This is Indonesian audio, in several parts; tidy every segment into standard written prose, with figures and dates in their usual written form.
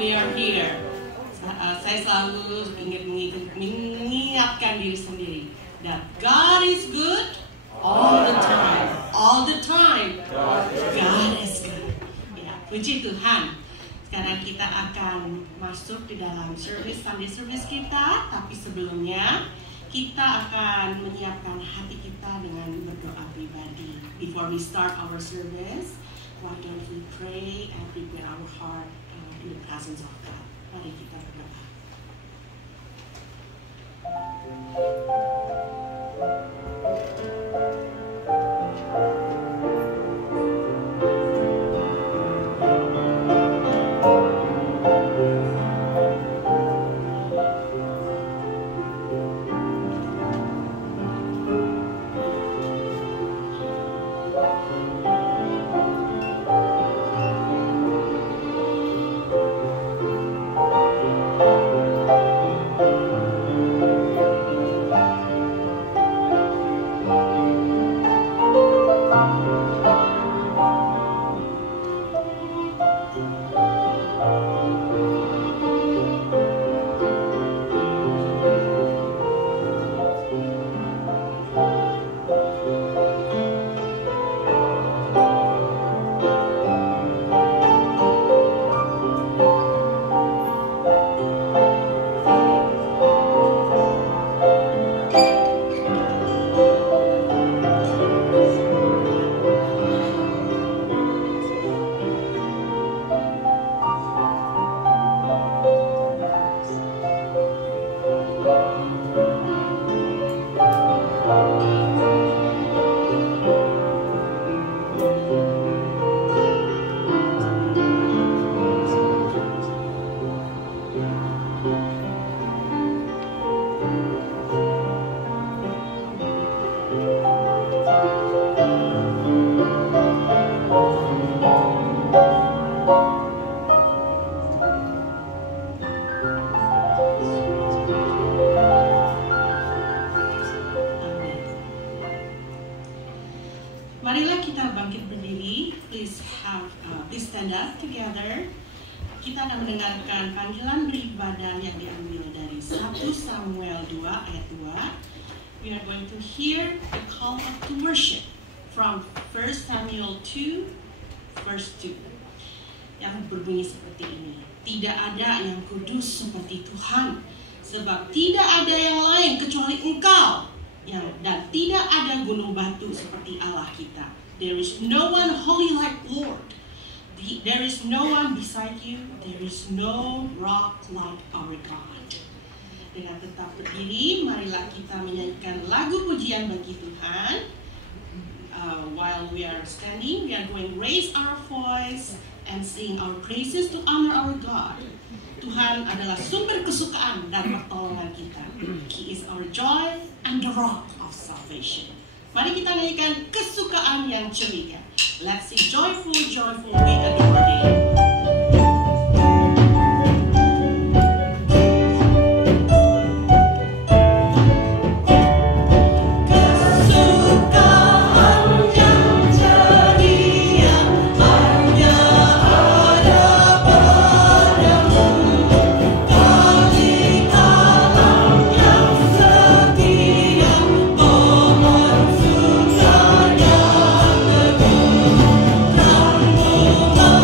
we are here. Saya selalu ingin mengingatkan diri sendiri that God is good all the time. All the time, God is good. Ya, puji Tuhan. Sekarang kita akan masuk di dalam Sunday service kita. Tapi sebelumnya kita akan menyiapkan hati kita dengan berdoa pribadi. Before we start our service, why don't we pray and prepare our heart in the presence of God. Mari kita berdoa. Marilah kita bangkit berdiri. Please stand up together. Kita akan mendengarkan panggilan beribadah yang diambil dari 1 Samuel 2 ayat 2. We are going to hear the call to worship from 1 Samuel 2 verse 2. Yang berbunyi seperti ini. Tidak ada yang kudus seperti Tuhan, sebab tidak ada yang lain kecuali Engkau. Dan tidak ada gunung batu seperti Allah kita. There is no one holy like Lord. There is no one beside you. There is no rock like our God. Dengan tetap berdiri, marilah kita menyanyikan lagu pujian bagi Tuhan. While we are standing, we are going to raise our voice and sing our praises to honor our God. Tuhan adalah sumber kesukaan dan pertolongan kita. He is our joy and the rock of salvation. Mari kita nyanyikan kesukaan yang ceria. Let's sing joyful, joyful, we adore Him. Oh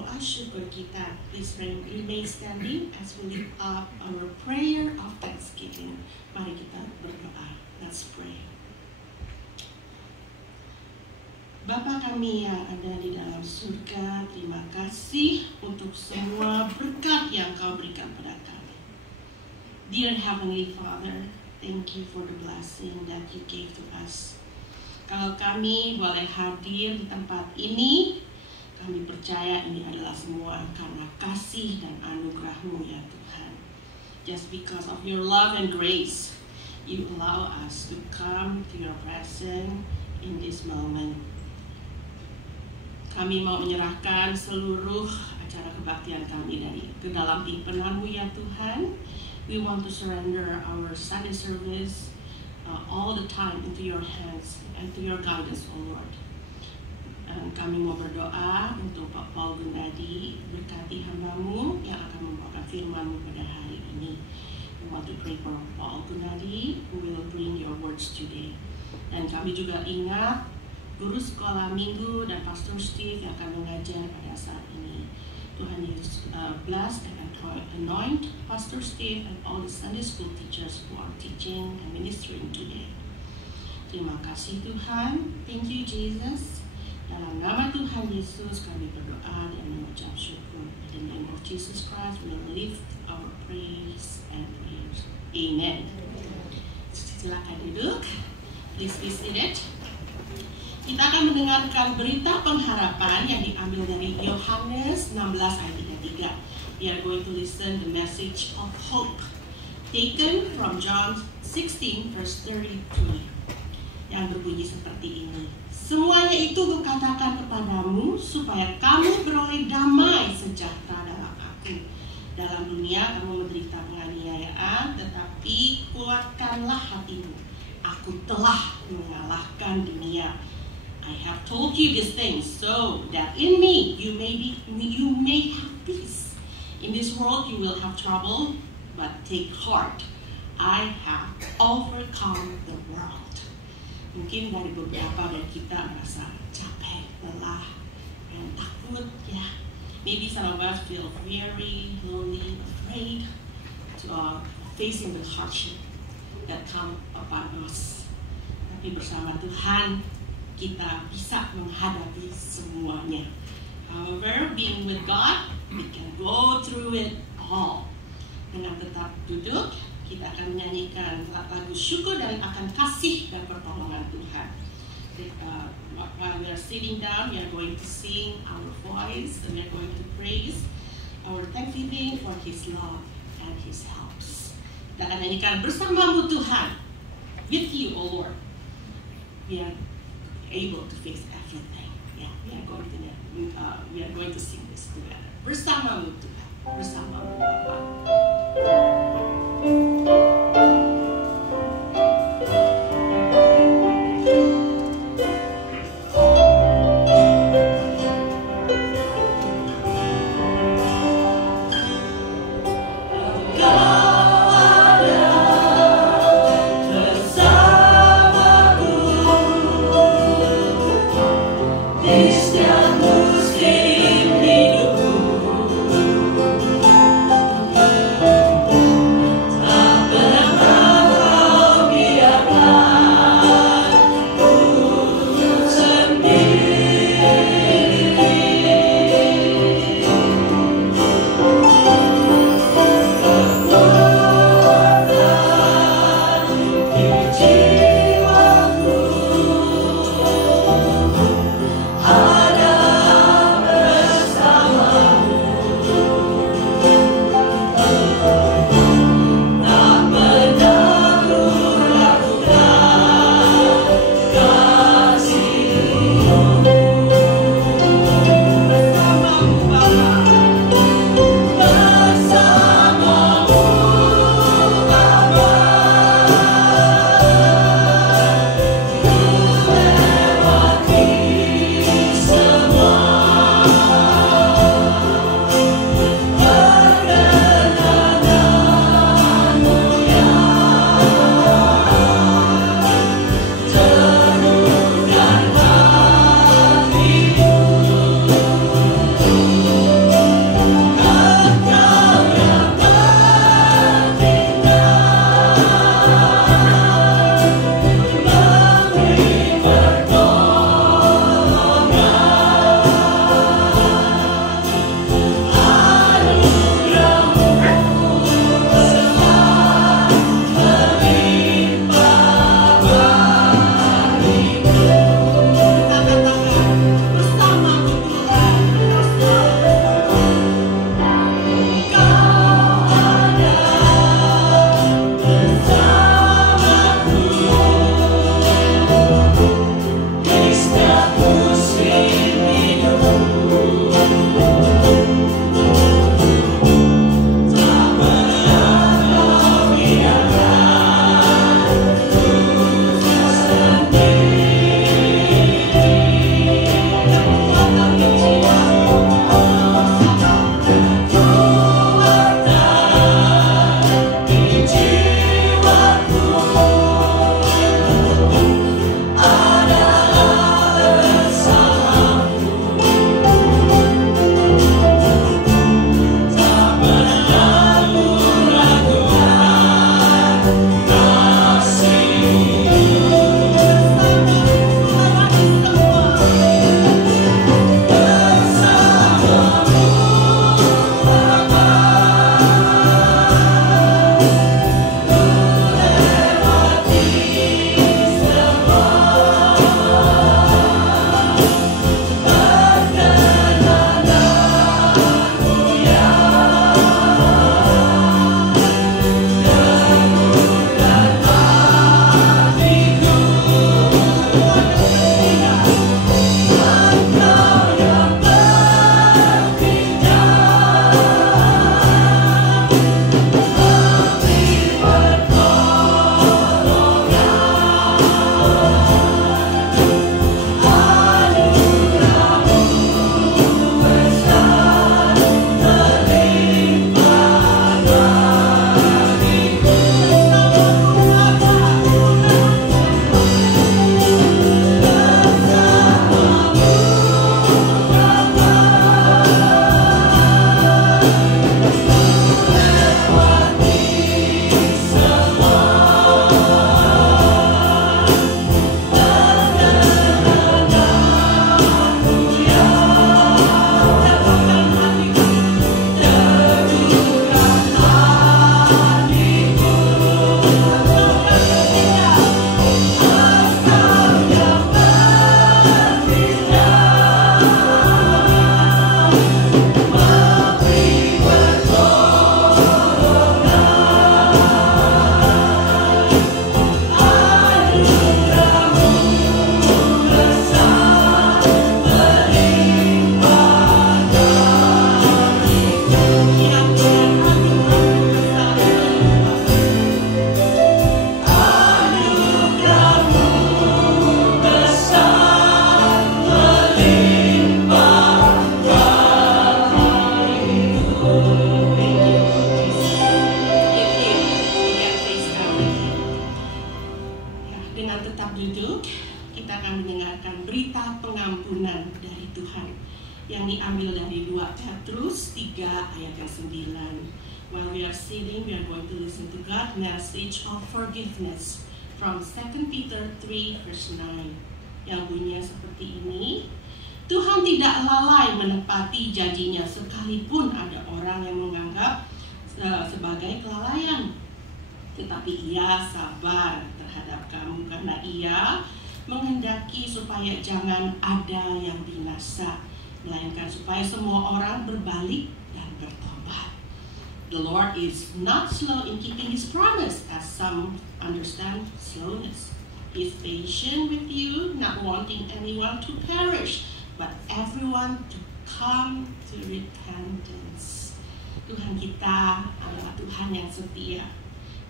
doa syukur kita. Please remain standing as we lift up our prayer of thanksgiving. Mari kita berdoa. Let's pray. Bapa kami yang ada di dalam surga, terima kasih untuk semua berkat yang Kau berikan pada kami. Dear Heavenly Father, thank you for the blessing that you gave to us. Kalau kami boleh hadir di tempat ini, kami percaya ini adalah semua karena kasih dan anugerah-Mu ya Tuhan. Just because of your love and grace, you allow us to come to your presence in this moment. Kami mau menyerahkan seluruh acara kebaktian kami ke dalam timpenan-Mu ya Tuhan. We want to surrender our Sunday service all the time into your hands and to your guidance, O Lord. Dan kami mau berdoa untuk Pak Paul Gunadi, berkati hamba-Mu yang akan membawakan firman-Mu pada hari ini. We want to pray for Paul Gunadi who will bring your words today. Dan kami juga ingat guru sekolah minggu dan Pastor Steve yang akan mengajar pada saat ini. Tuhan Yesus bless and anoint Pastor Steve and all the Sunday school teachers who are teaching and ministering today. Terima kasih Tuhan. Thank you Jesus. Dalam nama Tuhan Yesus kami berdoa dan mengucap syukur. In the name of Jesus Christ we will lift our praise and prayers. Amen. Silakan duduk. Please be seated. Kita akan mendengarkan berita pengharapan yang diambil dari Yohanes 16 ayat 33. We are going to listen the message of hope taken from John 16 verse 33 yang berbunyi seperti ini. Semuanya itu kukatakan kepadamu supaya kamu beroleh damai sejahtera dalam aku. Dalam dunia kamu menderita penganiayaan, tetapi kuatkanlah hatimu. Aku telah mengalahkan dunia. I have told you these things so that in me you may have peace. In this world you will have trouble, but take heart. I have overcome the world. Mungkin dari beberapa dari kita merasa capek, lelah, dan takut ya. Maybe some of us feel very lonely, afraid to facing the hardship that come upon us. Tapi bersama Tuhan kita bisa menghadapi semuanya. However, being with God, we can go through it all. Dengan tetap duduk, kita akan menyanyikan lagu syukur dan akan kasih dan pertolongan Tuhan. While we are sitting down, we are going to sing our voice and we are going to praise our thanksgiving for His love and His helps. Kita akan nyanyikan bersama-Mu Tuhan, with you, O Lord. We are able to face everything. Yeah, we are going to sing this together. Bersama-Mu Tuhan, bersama-Mu Bapa. Setiap musim hidupku Tuhan yang diambil dari 2 Petrus 3 ayat yang 9. While we are sitting, we are going to listen to God's message of forgiveness from 2 Peter 3 verse 9 yang bunyinya seperti ini. Tuhan tidak lalai menepati janjinya sekalipun ada orang yang menganggap sebagai kelalaian, tetapi Ia sabar terhadap kamu karena Ia menghendaki supaya jangan ada yang binasa, melainkan supaya semua orang berbalik dan bertobat. The Lord is not slow in keeping His promise, as some understand slowness. He is patient with you, not wanting anyone to perish, but everyone to come to repentance. Tuhan kita adalah Tuhan yang setia,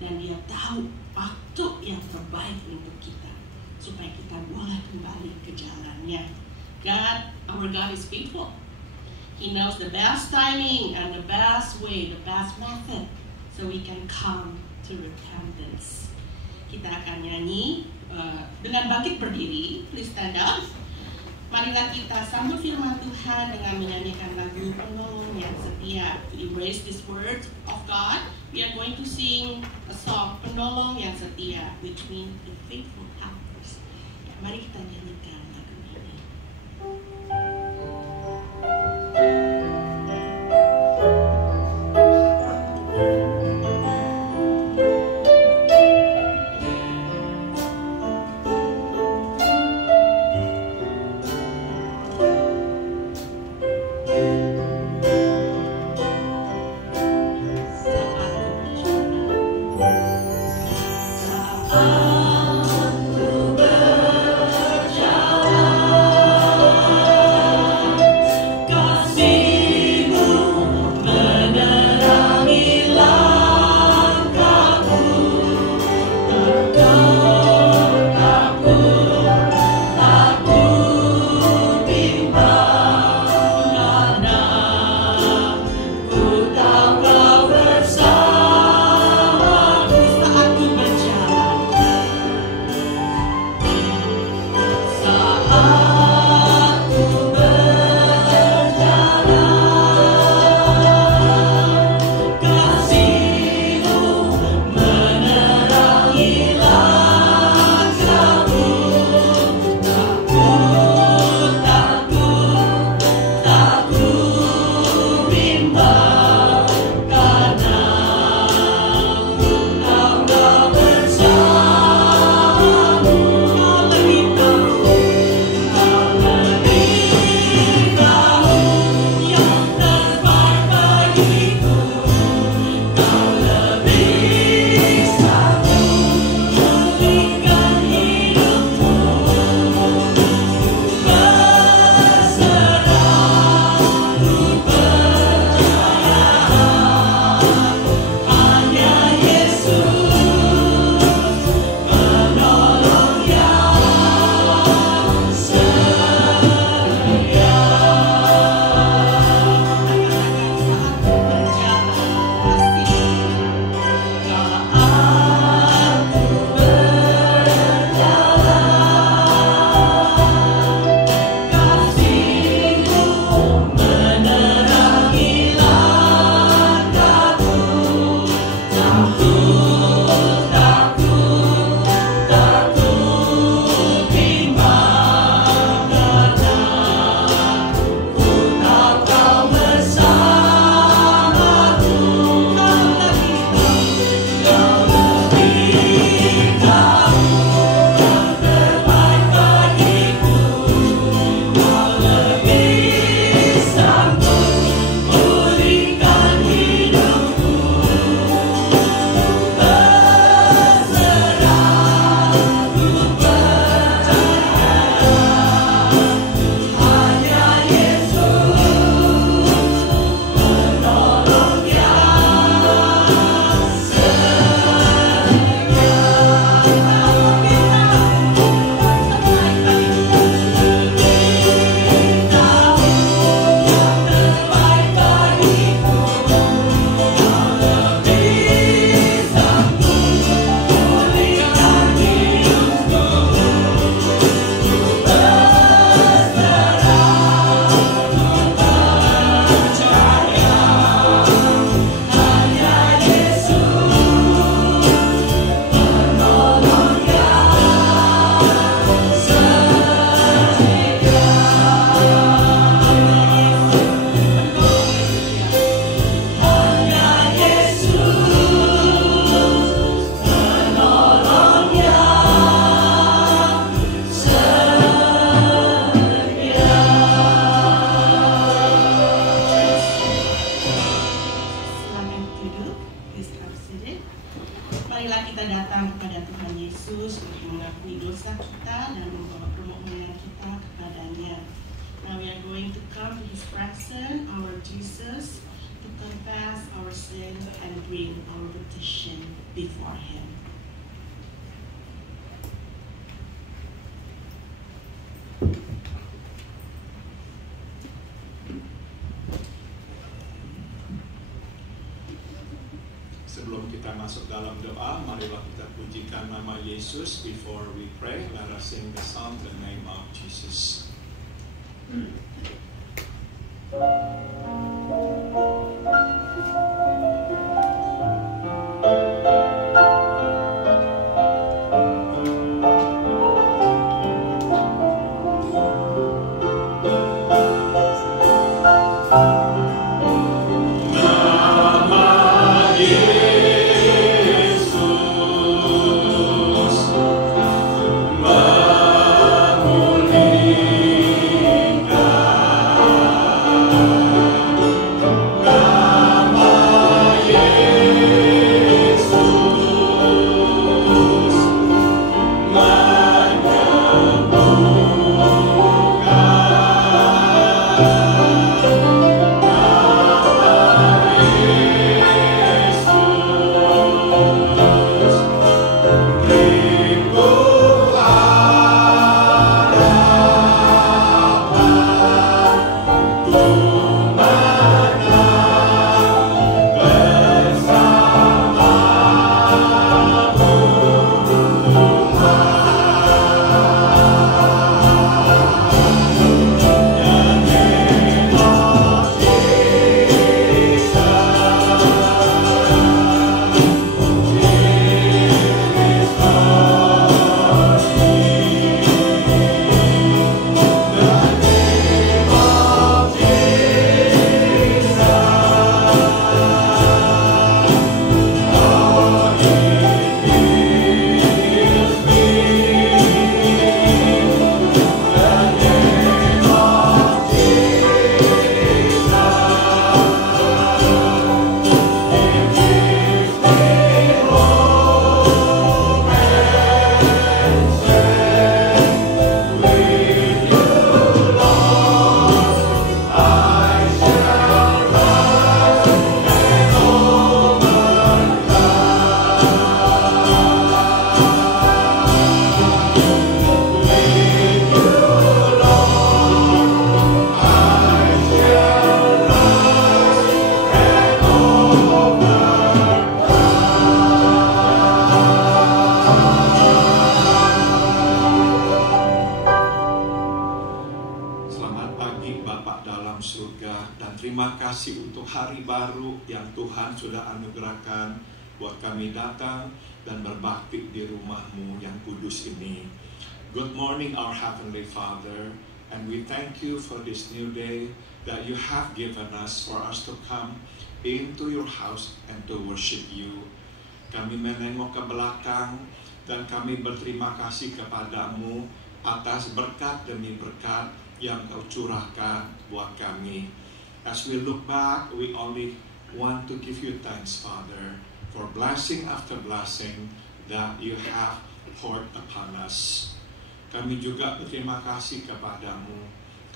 dan Dia tahu waktu yang terbaik untuk kita, supaya kita boleh kembali ke jalannya. Our God is faithful. He knows the best timing and the best way, the best method, so we can come to repentance. Kita akan nyanyi dengan bangkit berdiri. Please stand up. Marilah kita sambut firman Tuhan dengan menyanyikan lagu Penolong yang Setia. To embrace these words of God, we are going to sing a song, Penolong yang Setia, which means the faithful helpers. Ya, mari kita nyanyikan lagu ini. marilah kita datang kepada Tuhan Yesus untuk mengakui dosa kita dan membawa permohonan kita kepadanya. Now we are going to come to His presence, our Jesus, to confess our sin and bring our petition before Him. Sebelum kita masuk dalam doa, marilah kita pujikan nama Yesus. Before we pray, let us sing the song, the name of Jesus. Hari baru yang Tuhan sudah anugerahkan buat kami datang dan berbakti di rumah-Mu yang kudus ini. Good morning, our Heavenly Father, and we thank you for this new day that you have given us for us to come into your house and to worship you. Kami menengok ke belakang dan kami berterima kasih kepadamu atas berkat demi berkat yang Kau curahkan buat kami. As we look back, we only want to give you thanks, Father, for blessing after blessing that you have poured upon us. Kami juga berterima kasih kepadamu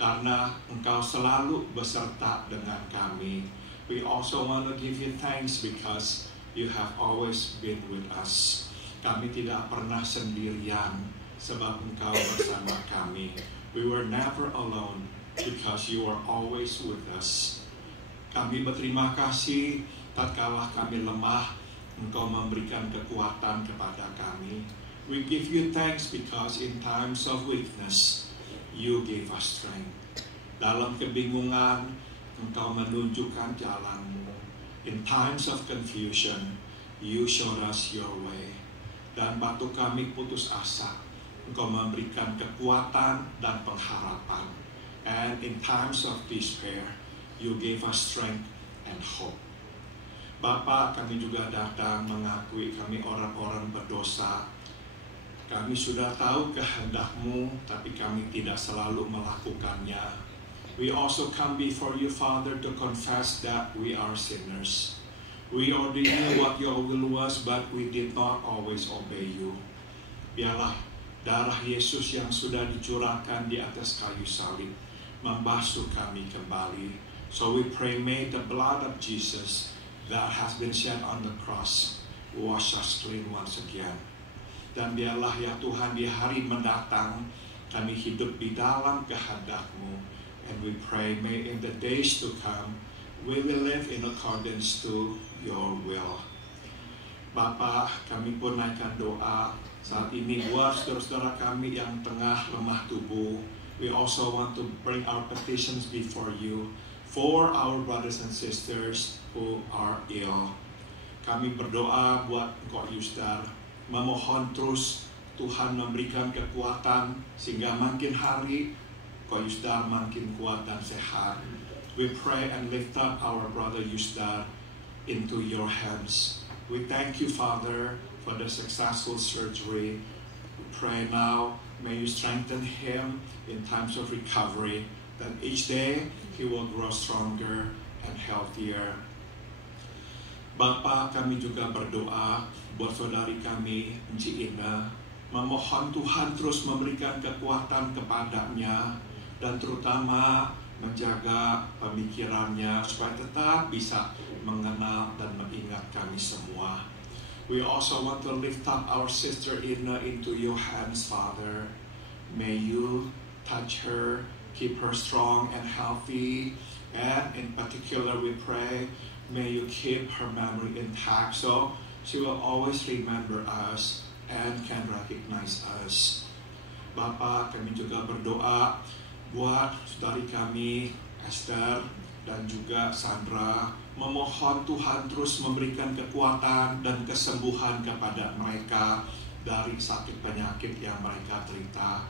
karena Engkau selalu beserta dengan kami. We also want to give you thanks because you have always been with us. Kami tidak pernah sendirian sebab Engkau bersama kami. We were never alone because you are always with us. Kami berterima kasih tatkala kami lemah, Engkau memberikan kekuatan kepada kami. We give you thanks because in times of weakness, you gave us strength. Dalam kebingungan, Engkau menunjukkan jalan-Mu. In times of confusion, you showed us your way. Dan waktu kami putus asa, Engkau memberikan kekuatan dan pengharapan. And in times of despair, you gave us strength and hope. Bapa, kami juga datang mengakui kami orang-orang berdosa. Kami sudah tahu kehendak-Mu, tapi kami tidak selalu melakukannya. We also come before you, Father, to confess that we are sinners. We already knew what your will was, but we did not always obey you. Biarlah darah Yesus yang sudah dicurahkan di atas kayu salib membasuh kami kembali. So we pray, may the blood of Jesus that has been shed on the cross wash us clean once again. Dan biarlah ya Tuhan, di hari mendatang kami hidup di dalam kehendak-Mu. And we pray, may in the days to come, we will live in accordance to your will. Bapa, kami pun naikkan doa saat ini buat saudara-saudara kami yang tengah lemah tubuh. We also want to bring our petitions before you for our brothers and sisters who are ill. Kami berdoa buat Engkau Yusdar, memohon terus Tuhan memberikan kekuatan sehingga makin hari Engkau Yusdar makin kuat dan sehat. We pray and lift up our brother Yusdar into your hands. We thank you, Father, for the successful surgery. We pray now, may you strengthen him in times of recovery, that each day he will grow stronger and healthier. Bapa, kami juga berdoa buat saudari kami, Enci Ina, memohon Tuhan terus memberikan kekuatan kepadanya, dan terutama menjaga pemikirannya supaya tetap bisa mengenal dan mengingat kami semua. We also want to lift up our sister Ina into your hands, Father. May you touch her, keep her strong and healthy, and in particular we pray, may you keep her memory intact so she will always remember us and can recognize us. Bapa, kami juga berdoa buat saudari kami Esther dan juga Sandra, memohon Tuhan terus memberikan kekuatan dan kesembuhan kepada mereka dari sakit penyakit yang mereka derita.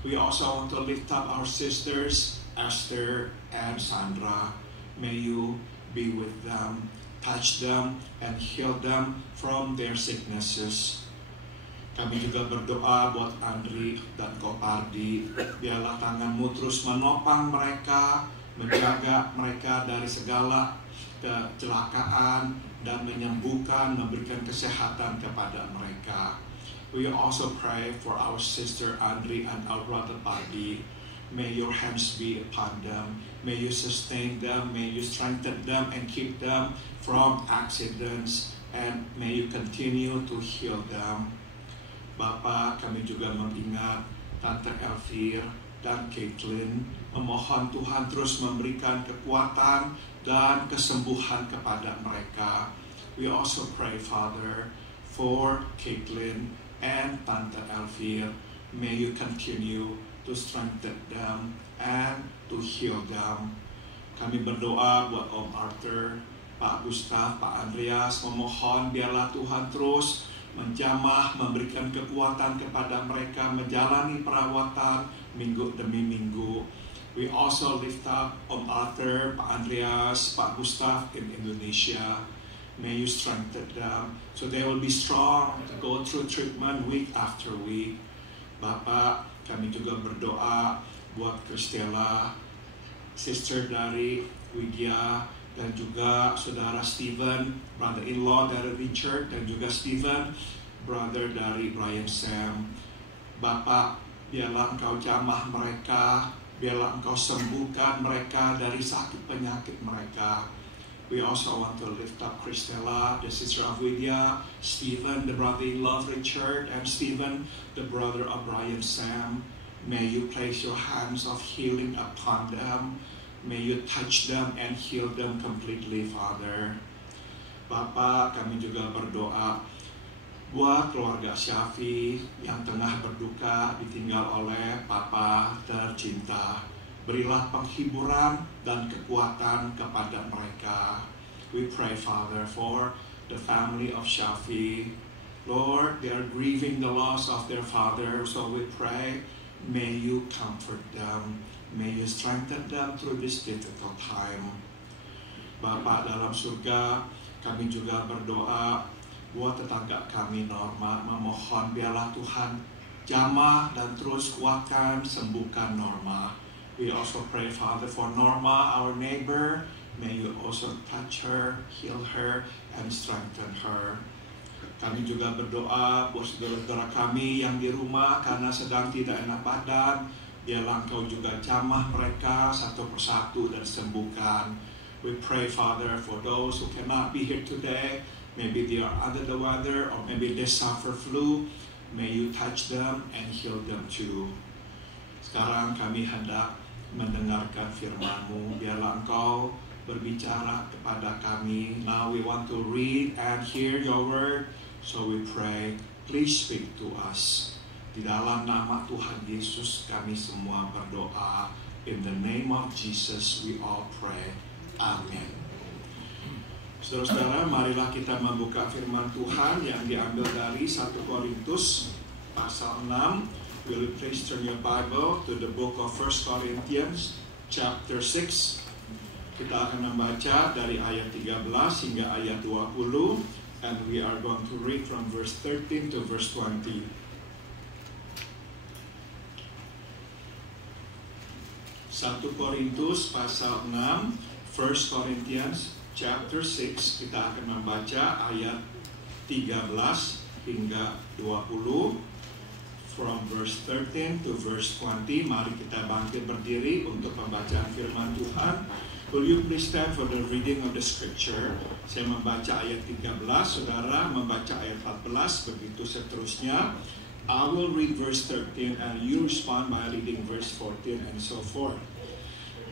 We also want to lift up our sisters Esther and Sandra. May you be with them, touch them and heal them from their sicknesses. Kami juga berdoa buat Andri dan Kopardi. Biarlah tangan-Mu terus menopang mereka, menjaga mereka dari segala kecelakaan dan menyembuhkan, memberikan kesehatan kepada mereka. We also pray for our sister Andri and our brother Pardi. May your hands be upon them. May you sustain them. May you strengthen them and keep them from accidents. And may you continue to heal them. Bapa, kami juga mengingat Tante Elvir dan Caitlin, memohon Tuhan terus memberikan kekuatan dan kesembuhan kepada mereka. We also pray, Father, for Caitlin and Tante Elvir. May you continue to strengthen them and to heal them. Kami berdoa buat Om Arthur, Pak Gustaf, Pak Andreas, memohon biarlah Tuhan terus menjamah, memberikan kekuatan kepada mereka menjalani perawatan minggu demi minggu. We also lift up Om Arthur, Pak Andreas, Pak Gustaf in Indonesia. May you strengthen them so they will be strong to go through treatment week after week. Bapak, kami juga berdoa buat Christella, sister dari Widya, dan juga saudara Steven, brother-in-law dari Richard, dan juga Steven, brother dari Brian Sam. Bapak, biarlah Engkau jamah mereka, biarlah Engkau sembuhkan mereka dari sakit penyakit mereka. We also want to lift up Christella, the sister of Widya, Stephen, the brother-in-law of Richard, and Stephen, the brother of Brian Sam. May you place your hands of healing upon them. May you touch them and heal them completely, Father. Bapak, kami juga berdoa buat keluarga Syafi yang tengah berduka ditinggal oleh Papa tercinta. Berilah penghiburan dan kekuatan kepada mereka. We pray, Father, for the family of Syafi. Lord, they are grieving the loss of their father, so we pray, may you comfort them. May you strengthen them through this difficult time. Bapa dalam surga, kami juga berdoa buat tetangga kami Norma, memohon biarlah Tuhan jamah dan terus kuatkan, sembuhkan Norma. We also pray, Father, for Norma, our neighbor. May you also touch her, heal her, and strengthen her. Kami juga berdoa buat saudara-saudara kami yang di rumah karena sedang tidak enak badan. Biarlah Engkau juga jamah mereka satu persatu dan sembuhkan. We pray, Father, for those who cannot be here today. Maybe they are under the weather or maybe they suffer flu. May you touch them and heal them too. Sekarang kami hendak mendengarkan firman-Mu. Biarlah Engkau berbicara kepada kami. Now we want to read and hear your word. So we pray, please speak to us. Di dalam nama Tuhan Yesus kami semua berdoa. In the name of Jesus we all pray. Amin. Saudara-saudara, marilah kita membuka firman Tuhan yang diambil dari 1 Korintus pasal 6. Will you please turn your Bible to the book of 1 Corinthians chapter 6. Kita akan membaca dari ayat 13 hingga ayat 20. And we are going to read from verse 13 to verse 20. 1 Korintus pasal 6, 1 Corinthians chapter 6, kita akan membaca ayat 13 hingga 20. From verse 13 to verse 20, mari kita bangkit berdiri untuk pembacaan firman Tuhan. Will you please stand for the reading of the scripture? Saya membaca ayat 13, saudara membaca ayat 14, begitu seterusnya. I will read verse 13 and you respond by reading verse 14 and so forth.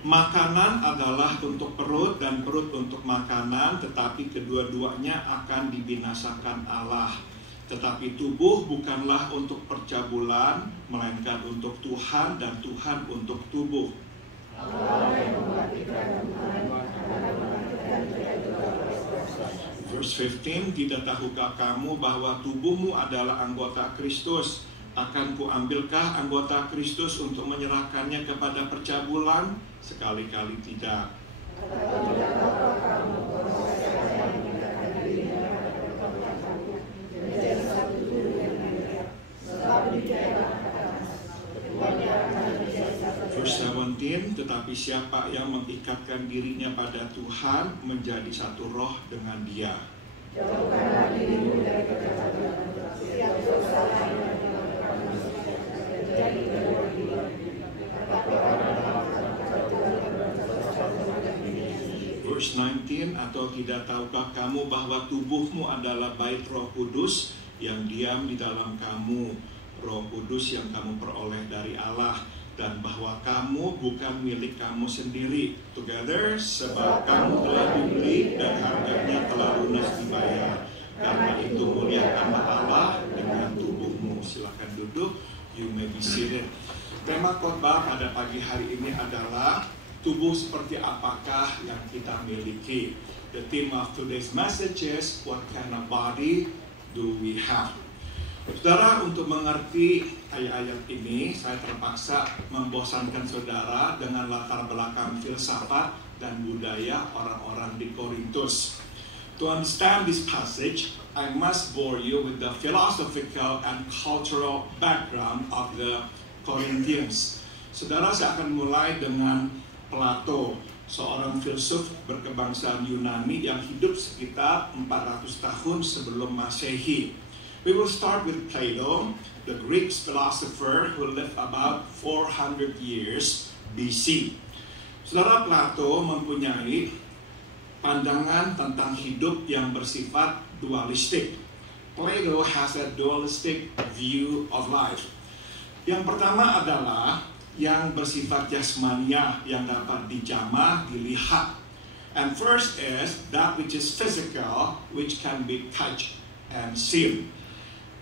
Makanan adalah untuk perut dan perut untuk makanan, tetapi kedua-duanya akan dibinasakan Allah. Tetapi tubuh bukanlah untuk percabulan, melainkan untuk Tuhan dan Tuhan untuk tubuh. Verse 15, tidak tahukah kamu bahwa tubuhmu adalah anggota Kristus? Akan kuambilkah anggota Kristus untuk menyerahkannya kepada percabulan? Sekali-kali tidak. Verse 17, tetapi siapa yang mengikatkan dirinya pada Tuhan menjadi satu roh dengan Dia. Jauhkanlah dirimu dari percabulan. Setiap dosa lain jadi Verse 19, atau tidak tahukah kamu bahwa tubuhmu adalah bait Roh Kudus yang diam di dalam kamu, Roh Kudus yang kamu peroleh dari Allah, dan bahwa kamu bukan milik kamu sendiri. Together, sebab kamu telah dibeli dan harganya telah lunas dibayar. Karena itu muliakanlah Allah dengan tubuhmu. Silakan duduk. You may be seated. Tema khotbah pada pagi hari ini adalah tubuh seperti apakah yang kita miliki. The theme of today's message is what kind of body do we have? Saudara, untuk mengerti ayat-ayat ini, saya terpaksa membosankan saudara dengan latar belakang filsafat dan budaya orang-orang di Korintus. To understand this passage, I must bore you with the philosophical and cultural background of the Corinthians. Saudara, saya akan mulai dengan Plato, seorang filsuf berkebangsaan Yunani yang hidup sekitar 400 tahun sebelum Masehi. We will start with Plato, the Greek philosopher who lived about 400 years BC. Saudara, Plato mempunyai pandangan tentang hidup yang bersifat dualistik. Plato has a dualistic view of life. Yang pertama adalah yang bersifat jasmania, yang dapat dijamah, dilihat. And first is that which is physical, which can be touched and seen.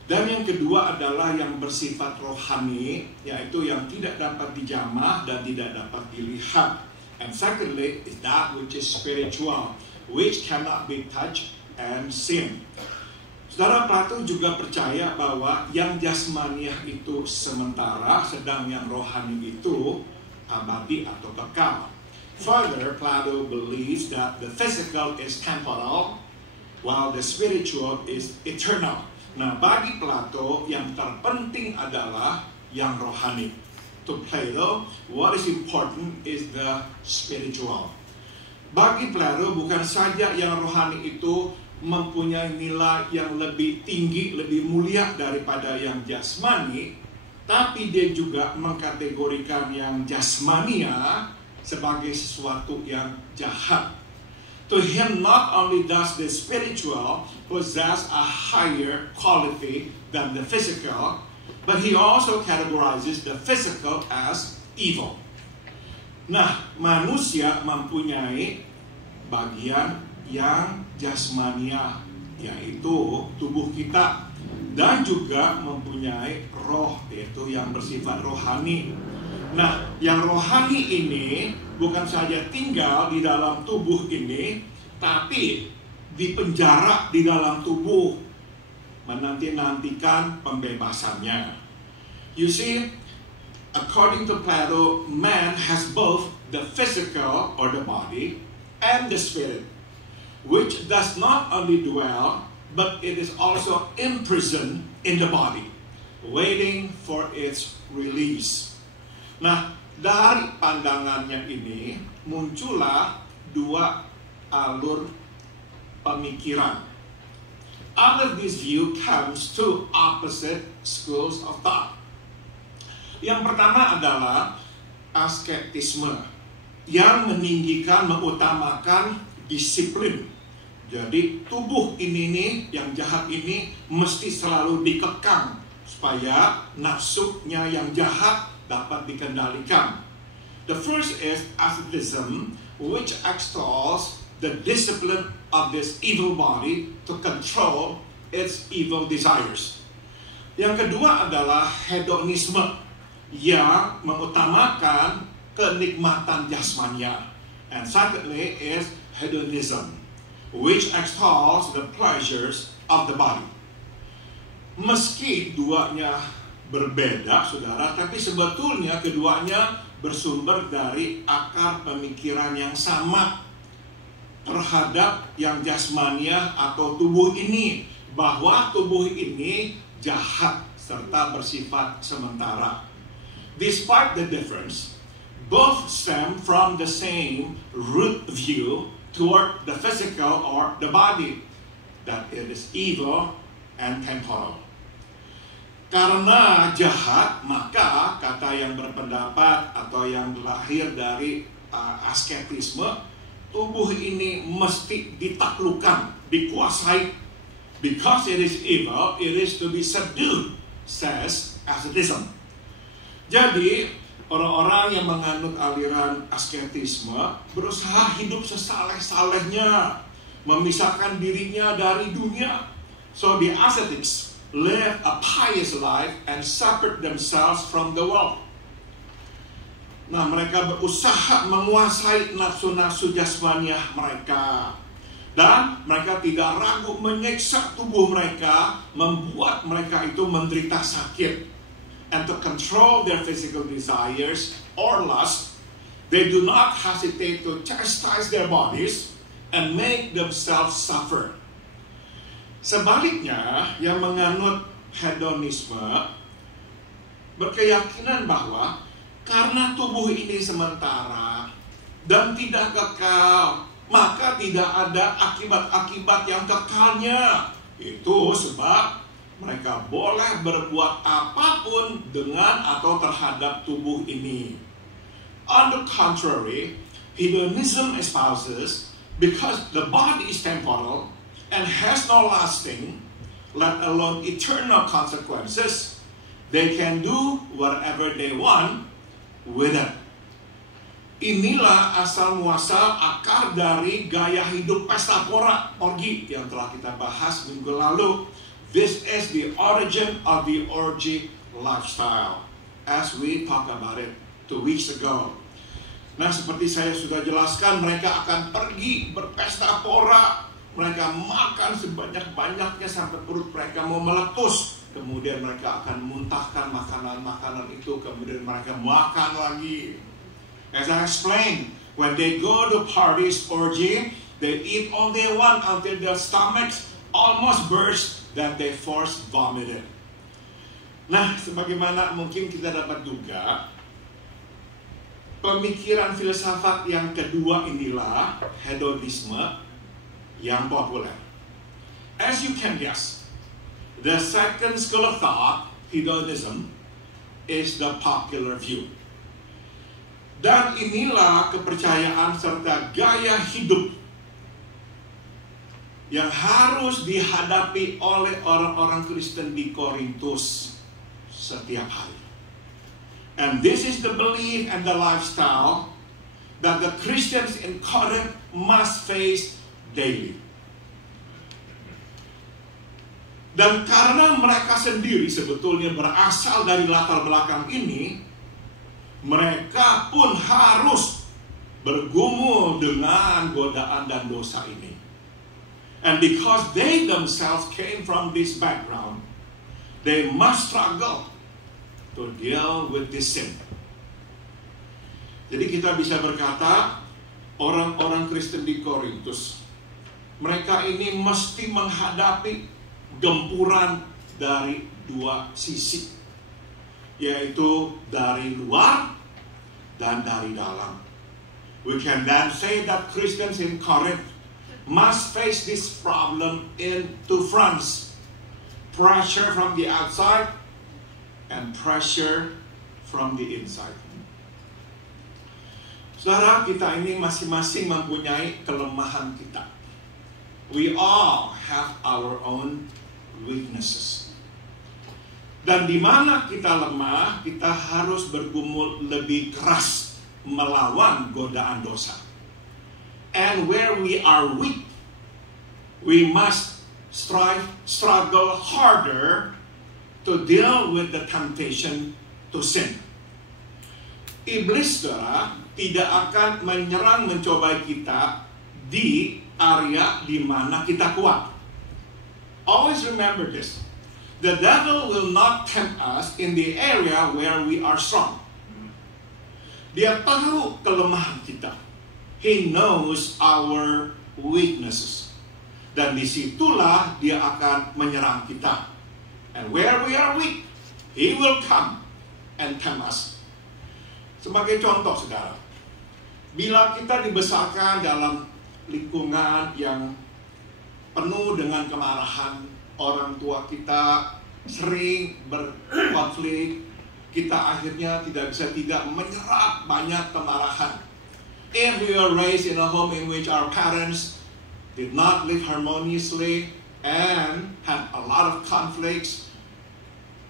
Dan yang kedua adalah yang bersifat rohani, yaitu yang tidak dapat dijamah dan tidak dapat dilihat. And secondly is that which is spiritual, which cannot be touched and seen. Saudara, Plato juga percaya bahwa yang jasmaniah itu sementara, sedang yang rohani itu abadi atau kekal. Further, Plato believes that the physical is temporal, while the spiritual is eternal. Nah, bagi Plato yang terpenting adalah yang rohani. To Plato, what is important is the spiritual. Bagi Plato, bukan saja yang rohani itu mempunyai nilai yang lebih tinggi, lebih mulia daripada yang jasmani, tapi dia juga mengkategorikan yang jasmania sebagai sesuatu yang jahat. To him, not only does the spiritual possess a higher quality than the physical, but he also categorizes the physical as evil. Nah, manusia mempunyai bagian yang jasmania, yaitu tubuh kita, dan juga mempunyai roh, yaitu yang bersifat rohani. Nah, yang rohani ini bukan saja tinggal di dalam tubuh ini, tapi dipenjara di dalam tubuh, menanti-nantikan pembebasannya. You see, according to Plato, man has both the physical or the body and the spirit, which does not only dwell, but it is also imprisoned in the body, waiting for its release. Nah, dari pandangannya ini muncullah dua alur pemikiran. Out of this view comes two opposite schools of thought. Yang pertama adalah asketisme, yang meninggikan, mengutamakan disiplin. Jadi tubuh ini nih, yang jahat ini mesti selalu dikekang supaya nafsunya yang jahat dapat dikendalikan. The first is asceticism, which extols the discipline of this evil body to control its evil desires. Yang kedua adalah hedonisme, yang mengutamakan kenikmatan jasmania. And secondly is hedonism, which extols the pleasures of the body. Meski duanya berbeda, saudara, tapi sebetulnya keduanya bersumber dari akar pemikiran yang sama terhadap yang jasmania atau tubuh ini, bahwa tubuh ini jahat serta bersifat sementara. Despite the difference, both stem from the same root view toward the physical or the body, that it is evil and temporal. Karena jahat, maka kata yang berpendapat atau yang lahir dari asketisme, tubuh ini mesti ditaklukkan, dikuasai. Because it is evil, it is to be subdued, says ascetism. Jadi, orang-orang yang menganut aliran asketisme berusaha hidup sesaleh-salehnya, memisahkan dirinya dari dunia. So the ascetics live a pious life and separate themselves from the world. Nah, mereka berusaha menguasai nafsu-nafsu jasmaniah mereka. Dan mereka tidak ragu menyiksa tubuh mereka, membuat mereka itu menderita sakit. And to control their physical desires or lust, they do not hesitate to chastise their bodies and make themselves suffer. Sebaliknya, yang menganut hedonisme berkeyakinan bahwa karena tubuh ini sementara dan tidak kekal, maka tidak ada akibat-akibat yang kekalnya. Itu sebab mereka boleh berbuat apapun dengan atau terhadap tubuh ini. On the contrary, hedonism espouses, because the body is temporal and has no lasting, let alone eternal consequences, they can do whatever they want with it. Inilah asal muasal akar dari gaya hidup pesta pora, orgi, yang telah kita bahas minggu lalu. This is the origin of the orgy lifestyle, as we talked about it 2 weeks ago. Nah, seperti saya sudah jelaskan, mereka akan pergi berpesta pora. Mereka makan sebanyak-banyaknya sampai perut mereka mau meletus. Kemudian mereka akan muntahkan makanan-makanan itu. Kemudian mereka makan lagi. As I explained, when they go to parties, orgy, they eat all they want until their stomachs almost burst, then they force vomit it. Nah, sebagaimana mungkin kita dapat duga, pemikiran filsafat yang kedua inilah hedonisme yang populer. As you can guess, the second school of thought, hedonism, is the popular view. Dan inilah kepercayaan serta gaya hidup yang harus dihadapi oleh orang-orang Kristen di Korintus setiap hari. And this is the belief and the lifestyle that the Christians in Corinth must face daily. Dan karena mereka sendiri sebetulnya berasal dari latar belakang ini, mereka pun harus bergumul dengan godaan dan dosa ini. And because they themselves came from this background, they must struggle to deal with this sin. Jadi kita bisa berkata, orang-orang Kristen di Korintus, mereka ini mesti menghadapi gempuran dari dua sisi, yaitu dari luar dan dari dalam. We can then say that Christians in Corinth must face this problem in two fronts: pressure from the outside and pressure from the inside. Saudara, kita ini masing-masing mempunyai kelemahan kita. We all have our own weaknesses. Dan di mana kita lemah, kita harus bergumul lebih keras melawan godaan dosa. And where we are weak, we must struggle harder to deal with the temptation to sin. Iblis, saudara, tidak akan menyerang mencobai kita di area di mana kita kuat. Always remember this. The devil will not tempt us in the area where we are strong. Dia tahu kelemahan kita. He knows our weaknesses. Dan disitulah dia akan menyerang kita. And where we are weak, he will come and tempt us. Sebagai contoh, saudara, bila kita dibesarkan dalam lingkungan yang penuh dengan kemarahan, orang tua kita sering berkonflik, kita akhirnya tidak bisa tidak menyerap banyak kemarahan. If we are raised in a home in which our parents did not live harmoniously and had a lot of conflicts,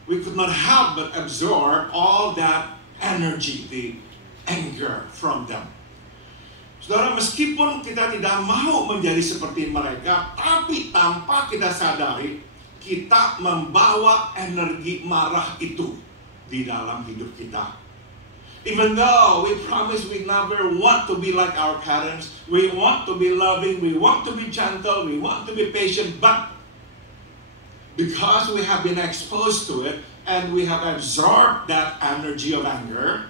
we could not help but absorb all that energy, the anger from them. Saudara, meskipun kita tidak mau menjadi seperti mereka, tapi tanpa kita sadari, kita membawa energi marah itu di dalam hidup kita. Even though we promise we never want to be like our parents, we want to be loving, we want to be gentle, we want to be patient, but because we have been exposed to it and we have absorbed that energy of anger,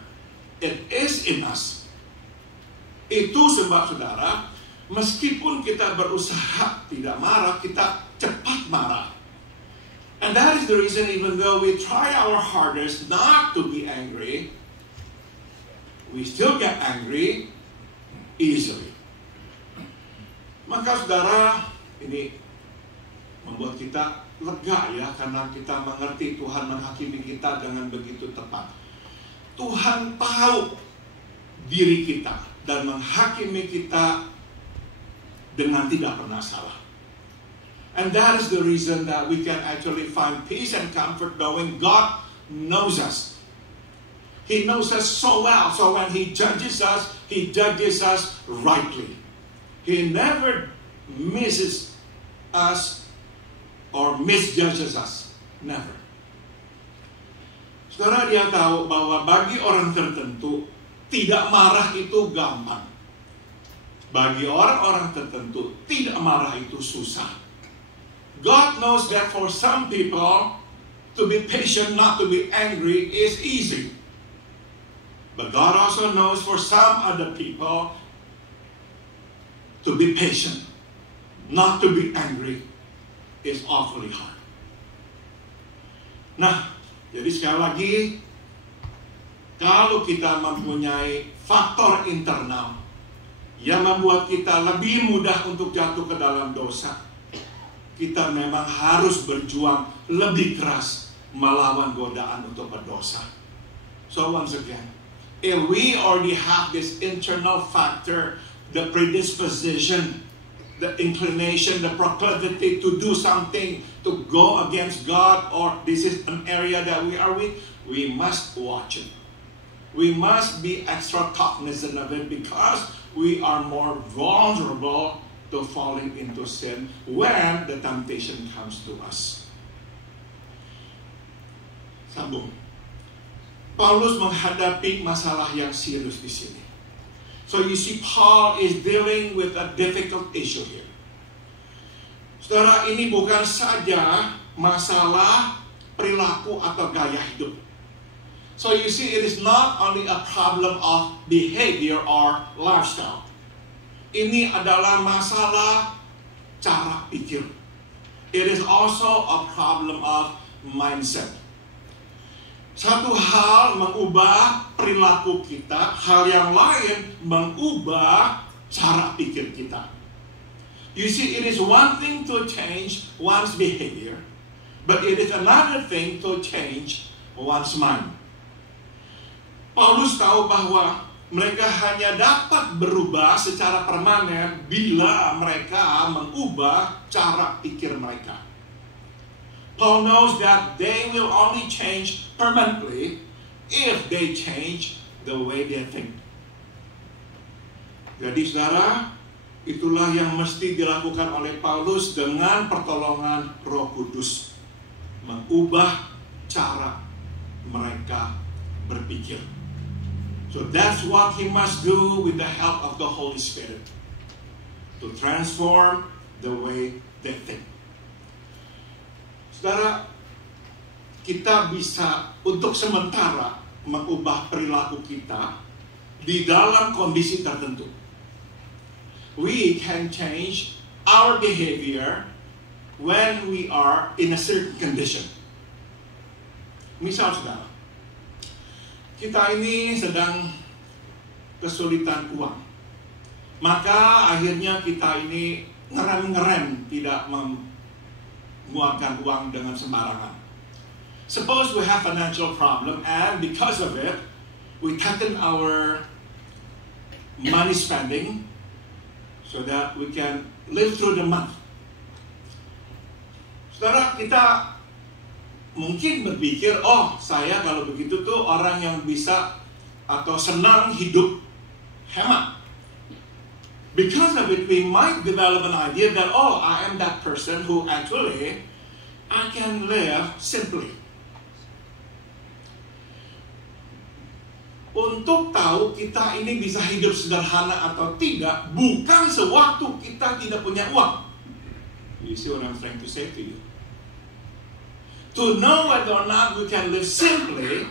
it is in us. Itu sebab, saudara, meskipun kita berusaha tidak marah, kita cepat marah. And that is the reason, even though we try our hardest not to be angry, we still get angry easily. Maka, saudara, ini membuat kita lega ya, karena kita mengerti Tuhan menghakimi kita dengan begitu tepat. Tuhan tahu diri kita dan menghakimi kita dengan tidak pernah salah. And that is the reason that we can actually find peace and comfort knowing God knows us. He knows us so well, so when He judges us rightly. He never misses us or misjudges us. Never. Saudara, dia tahu bahwa bagi orang tertentu tidak marah itu gampang. Bagi orang-orang tertentu tidak marah itu susah. God knows that for some people to be patient, not to be angry is easy. But God also knows for some other people to be patient, not to be angry is awfully hard. Nah, jadi sekali lagi, kalau kita mempunyai faktor internal yang membuat kita lebih mudah untuk jatuh ke dalam dosa. Kita memang harus berjuang lebih keras melawan godaan untuk berdosa. So once again, if we already have this internal factor, the predisposition, the inclination, the proclivity to do something, to go against God, or this is an area that we are weak, we must watch it. We must be extra cognizant of it because we are more vulnerable to falling into sin when the temptation comes to us. Sambung. Paulus menghadapi masalah yang serius di sini. So you see, Paul is dealing with a difficult issue here. Saudara, ini bukan saja masalah perilaku atau gaya hidup. So you see, it is not only a problem of behavior or lifestyle. Ini adalah masalah cara pikir. It is also a problem of mindset. Satu hal mengubah perilaku kita, hal yang lain mengubah cara pikir kita. You see, it is one thing to change one's behavior, but it is another thing to change one's mind. Paulus tahu bahwa mereka hanya dapat berubah secara permanen bila mereka mengubah cara pikir mereka. Paul knows that they will only change permanently if they change the way they think. Jadi saudara, itulah yang mesti dilakukan oleh Paulus dengan pertolongan Roh Kudus. Mengubah cara mereka berpikir. So that's what he must do with the help of the Holy Spirit. To transform the way they think. Saudara, kita bisa untuk sementara mengubah perilaku kita di dalam kondisi tertentu. We can change our behavior when we are in a certain condition. Misal saudara, kita ini sedang kesulitan uang. Maka akhirnya kita ini ngerem-ngerem tidak mengeluarkan uang dengan sembarangan. Suppose we have financial problem and because of it, we tighten our money spending so that we can live through the month. Saudara, kita mungkin berpikir, oh saya kalau begitu tuh orang yang bisa atau senang hidup hemat. Because of it, we might develop an idea that, oh, I am that person who actually, I can live simply. Untuk tahu kita ini bisa hidup sederhana atau tidak, bukan sewaktu kita tidak punya uang. You see what I'm trying to say to you? To know whether or not we can live simply,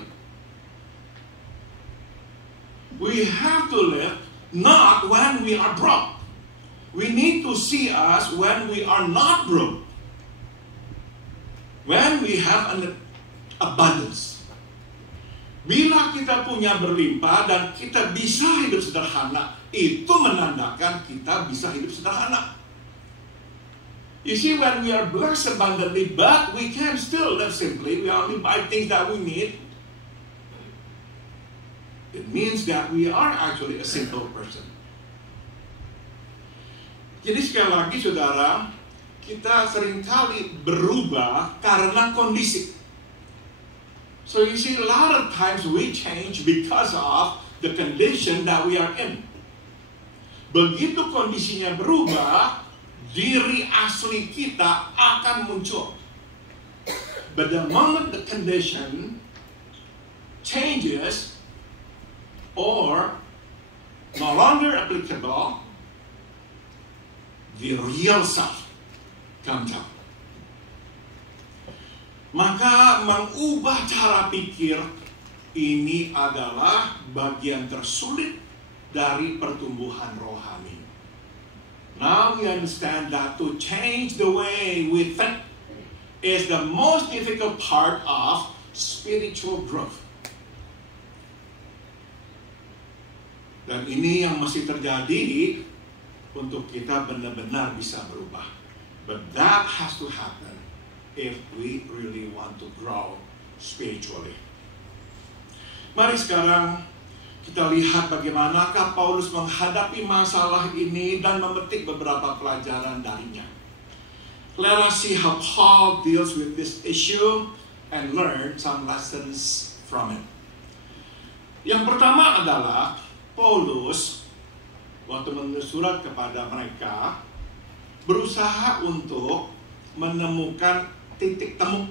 we have to live not when we are broke. We need to see us when we are not broke. When we have an abundance. Bila kita punya berlimpah dan kita bisa hidup sederhana, itu menandakan kita bisa hidup sederhana. You see, when we are blessed abundantly, but we can still live simply, we only buy things that we need, it means that we are actually a simple person. Jadi sekali lagi saudara, kita seringkali berubah karena kondisi. So you see, a lot of times we change because of the condition that we are in. Begitu kondisinya berubah, diri asli kita akan muncul. But the moment the condition changes or no longer applicable, the real self comes out. Maka mengubah cara pikir ini adalah bagian tersulit dari pertumbuhan rohani. Now we understand that to change the way we think is the most difficult part of spiritual growth. Dan ini yang masih terjadi untuk kita benar-benar bisa berubah. But that has to happen if we really want to grow spiritually. Mari sekarang kita lihat bagaimanakah Paulus menghadapi masalah ini dan memetik beberapa pelajaran darinya. Let us see how Paul deals with this issue and learn some lessons from it. Yang pertama adalah Paulus waktu menulis surat kepada mereka berusaha untuk menemukan titik temu,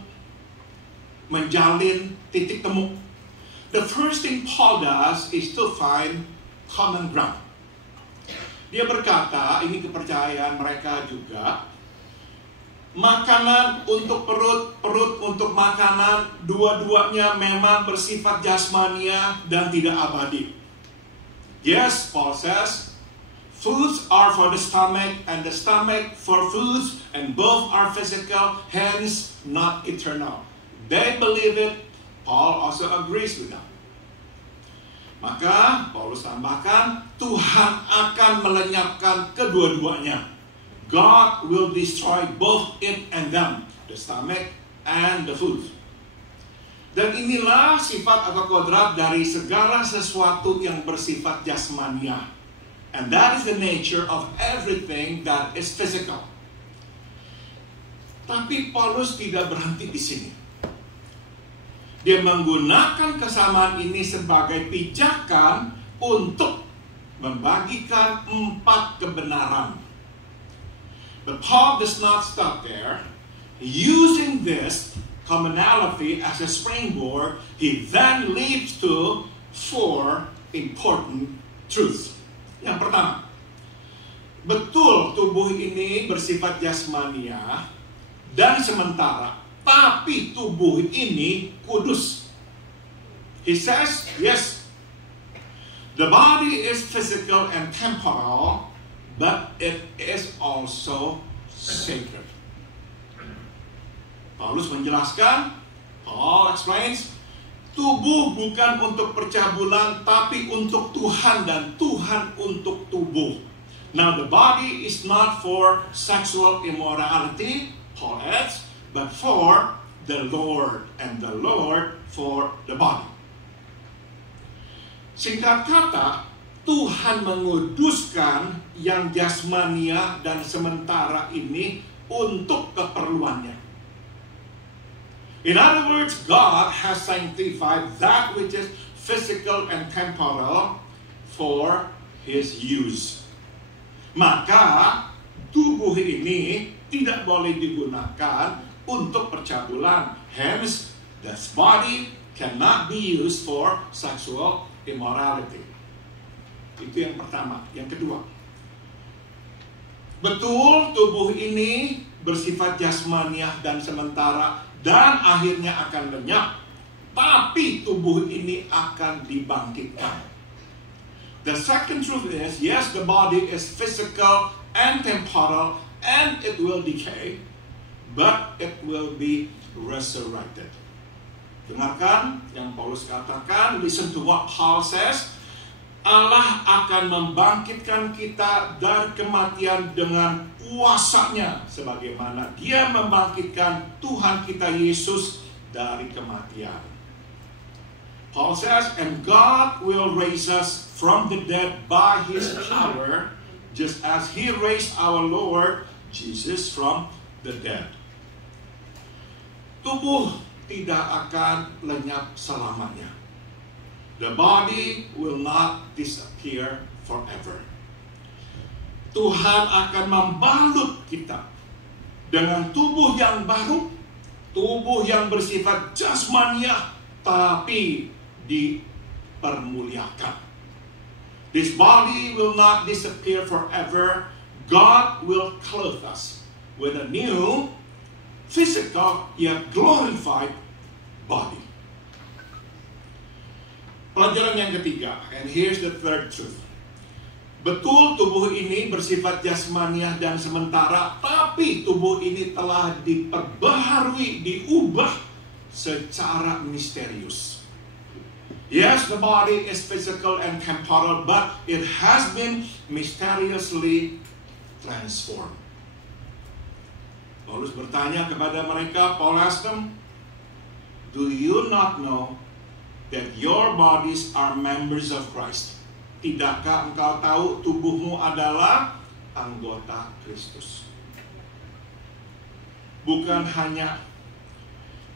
menjalin titik temu. The first thing Paul does is to find common ground. Dia berkata, ini kepercayaan mereka juga, makanan untuk perut, perut untuk makanan, dua-duanya memang bersifat jasmania dan tidak abadi. Yes, Paul says, foods are for the stomach and the stomach for foods, and both are physical, hence not eternal. They believe it. Paul also agrees with them. Maka Paulus tambahkan, Tuhan akan melenyapkan kedua-duanya. God will destroy both it and them, the stomach and the food. Dan inilah sifat atau kodrat dari segala sesuatu yang bersifat jasmania. And that is the nature of everything that is physical. Tapi Paulus tidak berhenti di sini. Dia menggunakan kesamaan ini sebagai pijakan untuk membagikan 4 kebenaran. But Paul does not stop there. Using this commonality as a springboard, he then leads to 4 important truths. Yang pertama, betul tubuh ini bersifat jasmania dan sementara, tapi tubuh ini kudus. He says, yes, the body is physical and temporal, but it is also sacred. Paulus menjelaskan, Paul explains, tubuh bukan untuk percabulan, tapi untuk Tuhan dan Tuhan untuk tubuh. Now the body is not for sexual immorality, Paul adds, but for the Lord, and the Lord for the body. Singkat kata, Tuhan menguduskan yang jasmania dan sementara ini untuk keperluannya. In other words, God has sanctified that which is physical and temporal for His use. Maka tubuh ini tidak boleh digunakan untuk percabulan. Hence, this body cannot be used for sexual immorality. Itu yang pertama. Yang kedua, betul tubuh ini bersifat jasmaniah dan sementara dan akhirnya akan lenyap, tapi tubuh ini akan dibangkitkan. The second truth is, yes, the body is physical and temporal and it will decay, but it will be resurrected. Dengarkan yang Paulus katakan, listen to what Paul says. Allah akan membangkitkan kita dari kematian dengan kuasa-Nya, sebagaimana Dia membangkitkan Tuhan kita Yesus dari kematian. Paul says, and God will raise us from the dead by His power, just as He raised our Lord Jesus from the dead. Tubuh tidak akan lenyap selamanya. The body will not disappear forever. Tuhan akan membalut kita dengan tubuh yang baru, tubuh yang bersifat jasmania, tapi dipermuliakan. This body will not disappear forever. God will clothe us with a new, physical yet glorified body. Pelajaran yang ketiga, and here's the third truth. Betul tubuh ini bersifat jasmaniah dan sementara, tapi tubuh ini telah diperbaharui, diubah secara misterius. Yes, the body is physical and temporal, but it has been mysteriously transformed. Paulus bertanya kepada mereka, Paul asked them, do you not know that your bodies are members of Christ? Tidakkah engkau tahu tubuhmu adalah anggota Kristus? Bukan hanya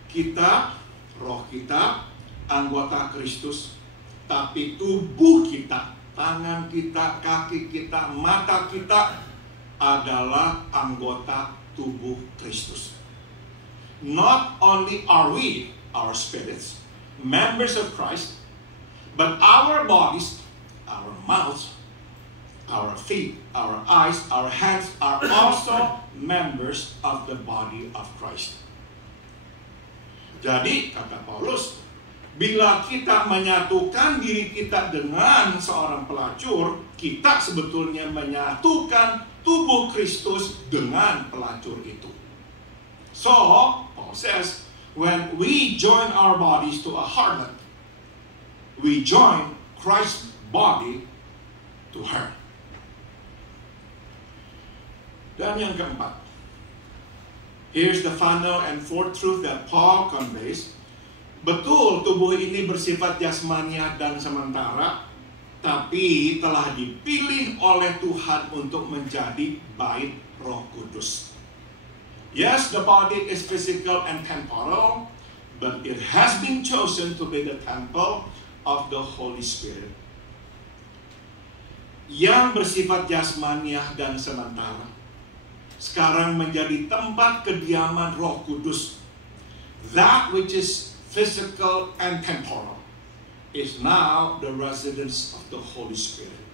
kita, roh kita, anggota Kristus, tapi tubuh kita, tangan kita, kaki kita, mata kita adalah anggota tubuh Kristus. Not only are we, our spirits, members of Christ, but our bodies, our mouths, our feet, our eyes, our hands are also members of the body of Christ. Jadi, kata Paulus, bila kita menyatukan diri kita dengan seorang pelacur, kita sebetulnya menyatukan tubuh Kristus dengan pelacur itu. So, Paul says, when we join our bodies to a harlot, we join Christ's body to her. Dan yang keempat, here's the final and fourth truth that Paul conveys. Betul tubuh ini bersifat jasmaniah dan sementara, tapi telah dipilih oleh Tuhan untuk menjadi bait Roh Kudus. Yes, the body is physical and temporal, but it has been chosen to be the temple of the Holy Spirit. Yang bersifat jasmaniah dan sementara, sekarang menjadi tempat kediaman Roh Kudus. That which is physical and temporal is now the residence of the Holy Spirit.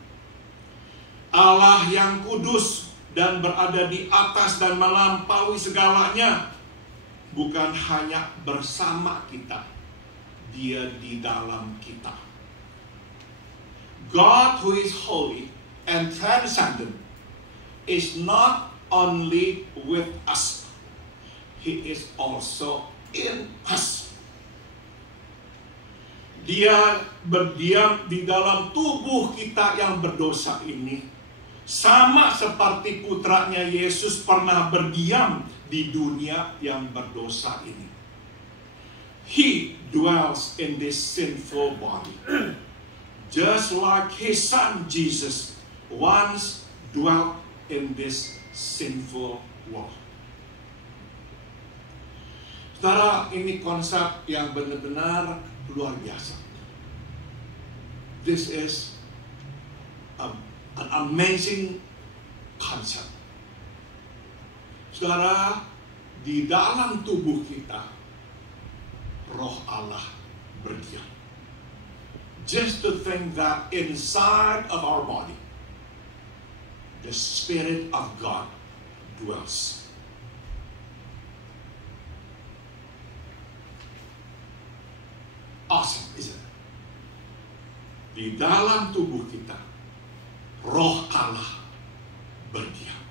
Allah yang kudus dan berada di atas dan melampaui segalanya, bukan hanya bersama kita, Dia di dalam kita. God who is holy and transcendent is not only with us, He is also in us. Dia berdiam di dalam tubuh kita yang berdosa ini, sama seperti putranya Yesus pernah berdiam di dunia yang berdosa ini. He dwells in this sinful body, just like His Son Jesus once dwelt in this sinful world. Saudara, ini konsep yang benar-benar luar biasa. This is an amazing concept. Saudara, di dalam tubuh kita, Roh Allah berdiam. Just to think that inside of our body, the Spirit of God dwells. Awesome, isn't it? Di dalam tubuh kita, Roh Allah berdiam.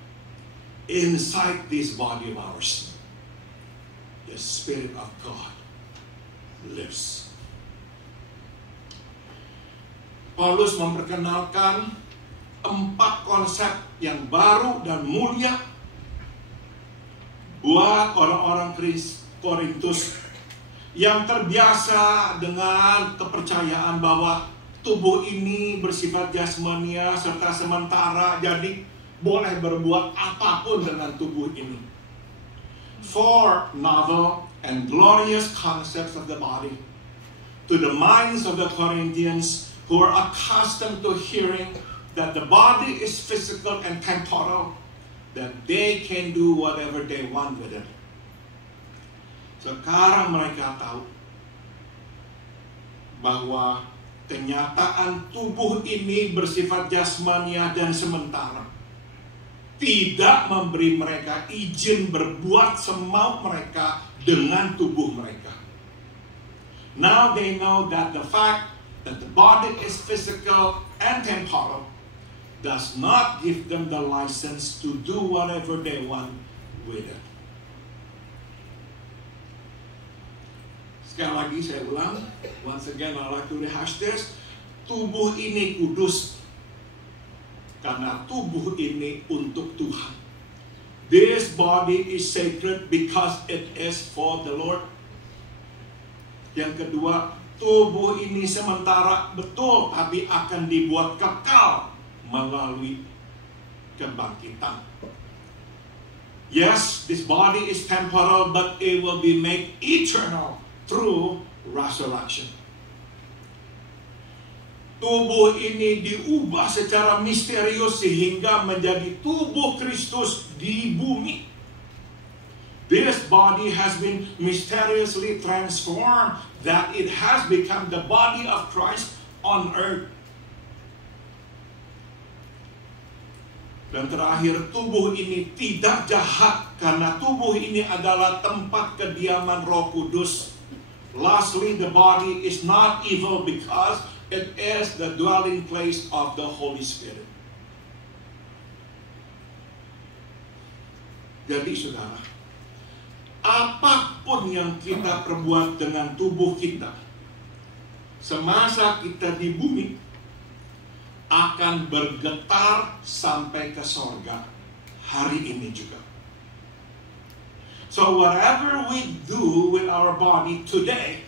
Inside this body of ours, the Spirit of God lives. Paulus memperkenalkan 4 konsep yang baru dan mulia buat orang-orang Korintus yang terbiasa dengan kepercayaan bahwa tubuh ini bersifat jasmania serta sementara, jadi boleh berbuat apapun dengan tubuh ini. 4 novel and glorious concepts of the body to the minds of the Corinthians who are accustomed to hearing that the body is physical and temporal, that they can do whatever they want with it. Sekarang mereka tahu bahwa kenyataan tubuh ini bersifat jasmania dan sementara tidak memberi mereka izin berbuat semau mereka dengan tubuh mereka. Now they know that the fact that the body is physical and temporal does not give them the license to do whatever they want with it. Sekali lagi saya ulang, once again I like to rehash this. Tubuh ini kudus karena tubuh ini untuk Tuhan. This body is sacred because it is for the Lord. Yang kedua, tubuh ini sementara betul, tapi akan dibuat kekal melalui kebangkitan. Yes, this body is temporal, but it will be made eternal through resurrection. Tubuh ini diubah secara misterius sehingga menjadi tubuh Kristus di bumi. This body has been mysteriously transformed that it has become the body of Christ on earth. Dan terakhir, tubuh ini tidak jahat karena tubuh ini adalah tempat kediaman Roh Kudus. Lastly, the body is not evil because it is the dwelling place of the Holy Spirit. Jadi saudara, apapun yang kita perbuat dengan tubuh kita semasa kita di bumi akan bergetar sampai ke sorga hari ini juga. So whatever we do with our body today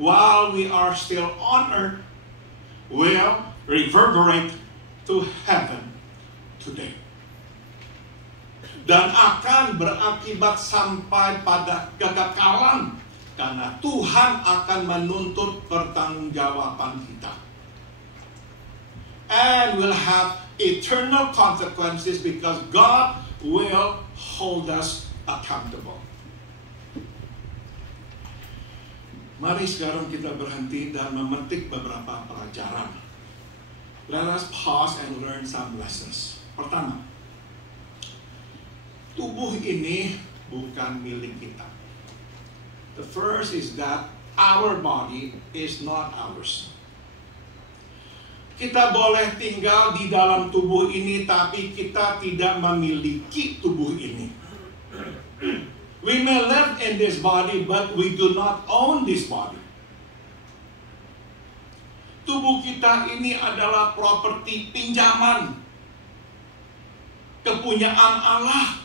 while we are still on earth will reverberate to heaven today. Dan akan berakibat sampai pada kekekalan karena Tuhan akan menuntut pertanggungjawaban kita. And will have eternal consequences because God will hold us accountable. Mari sekarang kita berhenti dan memetik beberapa pelajaran. Let us pause and learn some lessons. Pertama, tubuh ini bukan milik kita. The first is that our body is not ours. Kita boleh tinggal di dalam tubuh ini, tapi kita tidak memiliki tubuh ini. We may live in this body, but we do not own this body. Tubuh kita ini adalah properti pinjaman, kepunyaan Allah.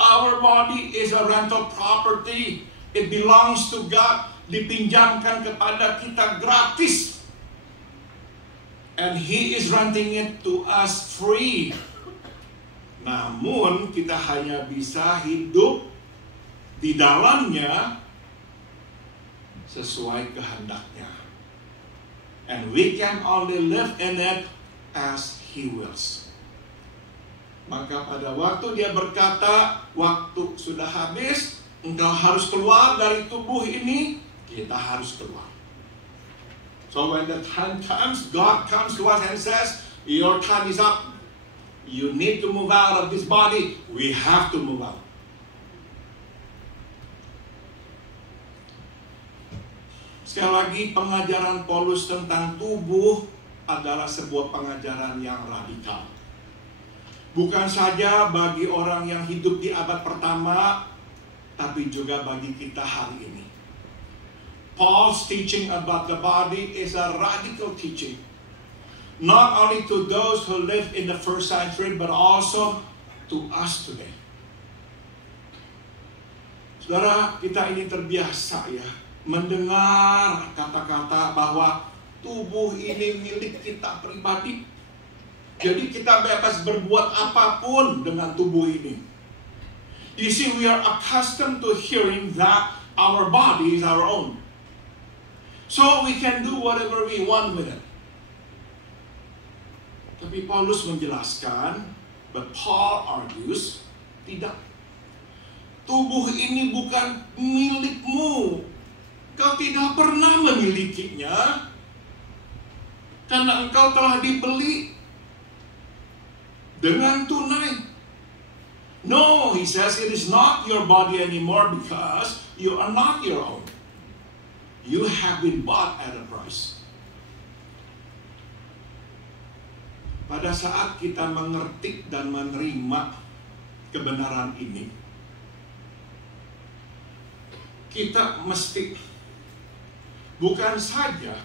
Our body is a rental property. It belongs to God. Dipinjamkan kepada kita gratis. And He is renting it to us free. Namun kita hanya bisa hidup di dalamnya sesuai kehendaknya. And we can only live in it as He wills. Maka pada waktu Dia berkata, waktu sudah habis, engkau harus keluar dari tubuh ini, kita harus keluar. So when the time comes, God comes to us and says, your time is up. You need to move out of this body. We have to move out. Sekali lagi, pengajaran Paulus tentang tubuh adalah sebuah pengajaran yang radikal. Bukan saja bagi orang yang hidup di abad pertama, tapi juga bagi kita hari ini. Paul's teaching about the body is a radical teaching. Not only to those who lived in the first century, but also to us today. Saudara, kita ini terbiasa ya mendengar kata-kata bahwa tubuh ini milik kita pribadi. Jadi kita bebas berbuat apapun dengan tubuh ini. You see, we are accustomed to hearing that our body is our own. So we can do whatever we want with it. Tapi Paulus menjelaskan, but Paul argues, tidak. Tubuh ini bukan milikmu. Kau tidak pernah memilikinya. Karena engkau telah dibeli dengan tunai. No, he says, it is not your body anymore because you are not your own. You have been bought at a price. Pada saat kita mengerti dan menerima kebenaran ini, kita mesti bukan saja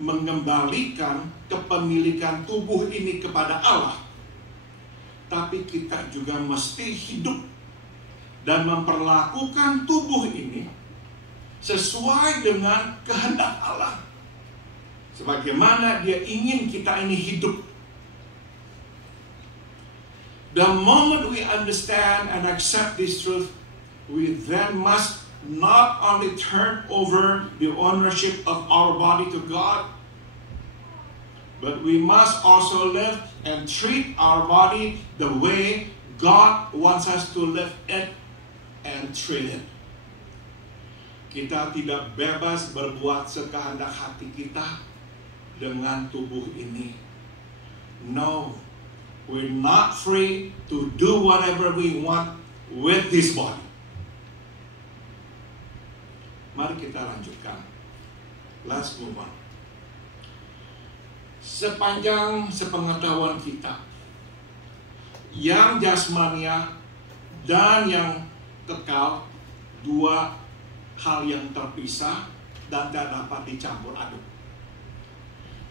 mengembalikan kepemilikan tubuh ini kepada Allah, tapi kita juga mesti hidup dan memperlakukan tubuh ini sesuai dengan kehendak Allah, sebagaimana Dia ingin kita ini hidup. The moment we understand and accept this truth, we then must not only turn over the ownership of our body to God, but we must also live and treat our body the way God wants us to live it and treat it. Kita tidak bebas berbuat sekehendak hati kita dengan tubuh ini. No, we're not free to do whatever we want with this body. Mari kita lanjutkan. Let's move on. Sepanjang sepengetahuan kita, yang jasmania dan yang kekal, dua hal yang terpisah dan tidak dapat dicampur aduk.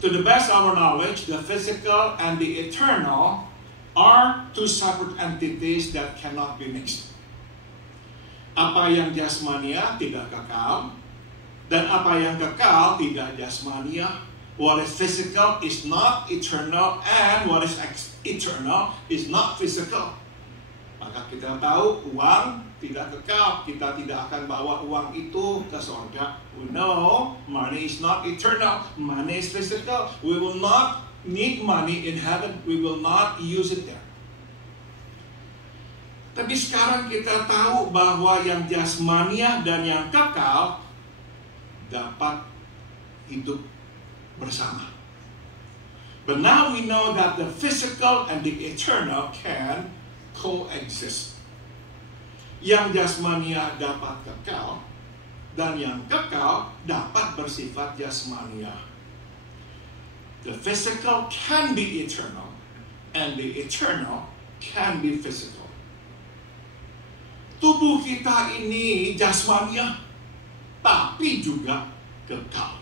To the best of our knowledge, the physical and the eternal are two separate entities that cannot be mixed. Apa yang jasmania tidak kekal, dan apa yang kekal tidak jasmania. What is physical is not eternal, and what is eternal is not physical. Maka kita tahu uang tidak kekal, kita tidak akan bawa uang itu ke surga. We know money is not eternal, money is physical. We will not need money in heaven, we will not use it there. Tapi sekarang kita tahu bahwa yang jasmania dan yang kekal dapat hidup bersama. But now we know that the physical and the eternal can coexist. Yang jasmania dapat kekal dan yang kekal dapat bersifat jasmania. The physical can be eternal and the eternal can be physical. Tubuh kita ini jasmania, tapi juga kekal.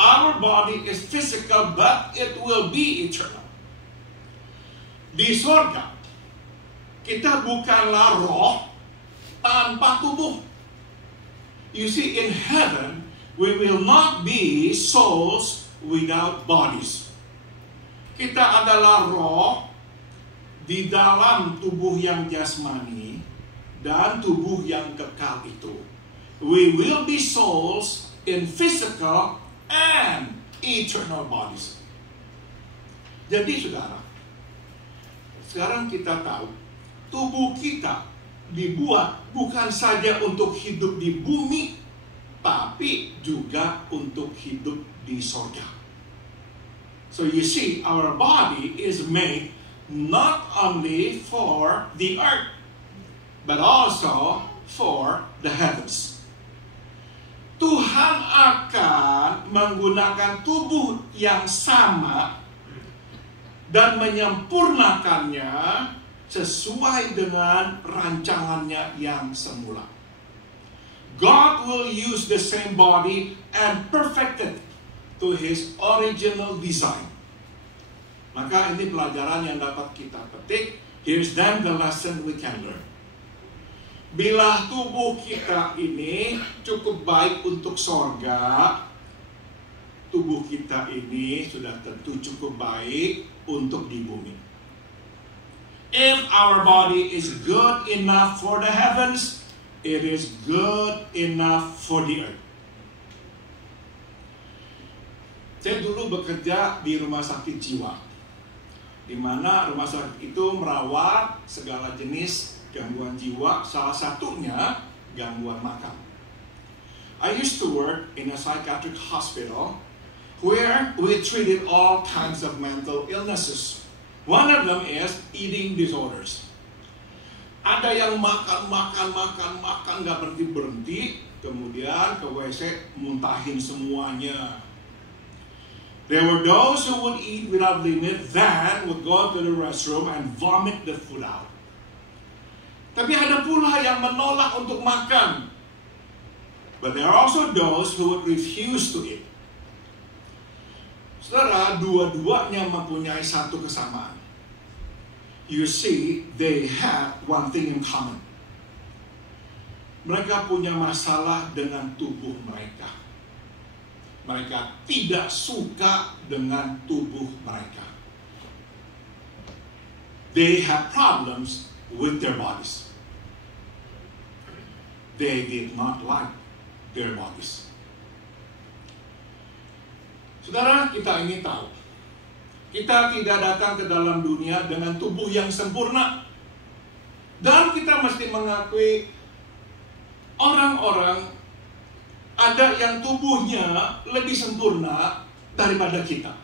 Our body is physical, but it will be eternal. Di surga, kita bukanlah roh tanpa tubuh. You see, in heaven, we will not be souls without bodies. Kita adalah roh di dalam tubuh yang jasmani dan tubuh yang kekal itu. We will be souls in physical and eternal bodies. Jadi saudara, sekarang kita tahu tubuh kita dibuat bukan saja untuk hidup di bumi, tapi juga untuk hidup di surga. So you see, our body is made not only for the earth, but also for the heavens. Tuhan akan menggunakan tubuh yang sama dan menyempurnakannya sesuai dengan rancangannya yang semula. God will use the same body and perfect it to His original design. Maka ini pelajaran yang dapat kita petik. Here's then the lesson we can learn. Bila tubuh kita ini cukup baik untuk sorga, tubuh kita ini sudah tentu cukup baik untuk di bumi. If our body is good enough for the heavens, it is good enough for the earth. Saya dulu bekerja di rumah sakit jiwa, di mana rumah sakit itu merawat segala jenis gangguan jiwa, salah satunya gangguan makan. I used to work in a psychiatric hospital where we treated all kinds of mental illnesses. One of them is eating disorders. Ada yang makan gak berhenti, kemudian ke WC muntahin semuanya. There were those who would eat without limit, then would go to the restroom and vomit the food out. Tapi ada pula yang menolak untuk makan. But there are also those who would refuse to eat. Saudara, dua-duanya mempunyai satu kesamaan. You see, they have one thing in common. Mereka punya masalah dengan tubuh mereka. Mereka tidak suka dengan tubuh mereka. They have problems with their bodies. They did not like their bodies. Saudara, kita ingin tahu, kita tidak datang ke dalam dunia dengan tubuh yang sempurna. Dan kita mesti mengakui orang-orang ada yang tubuhnya lebih sempurna daripada kita.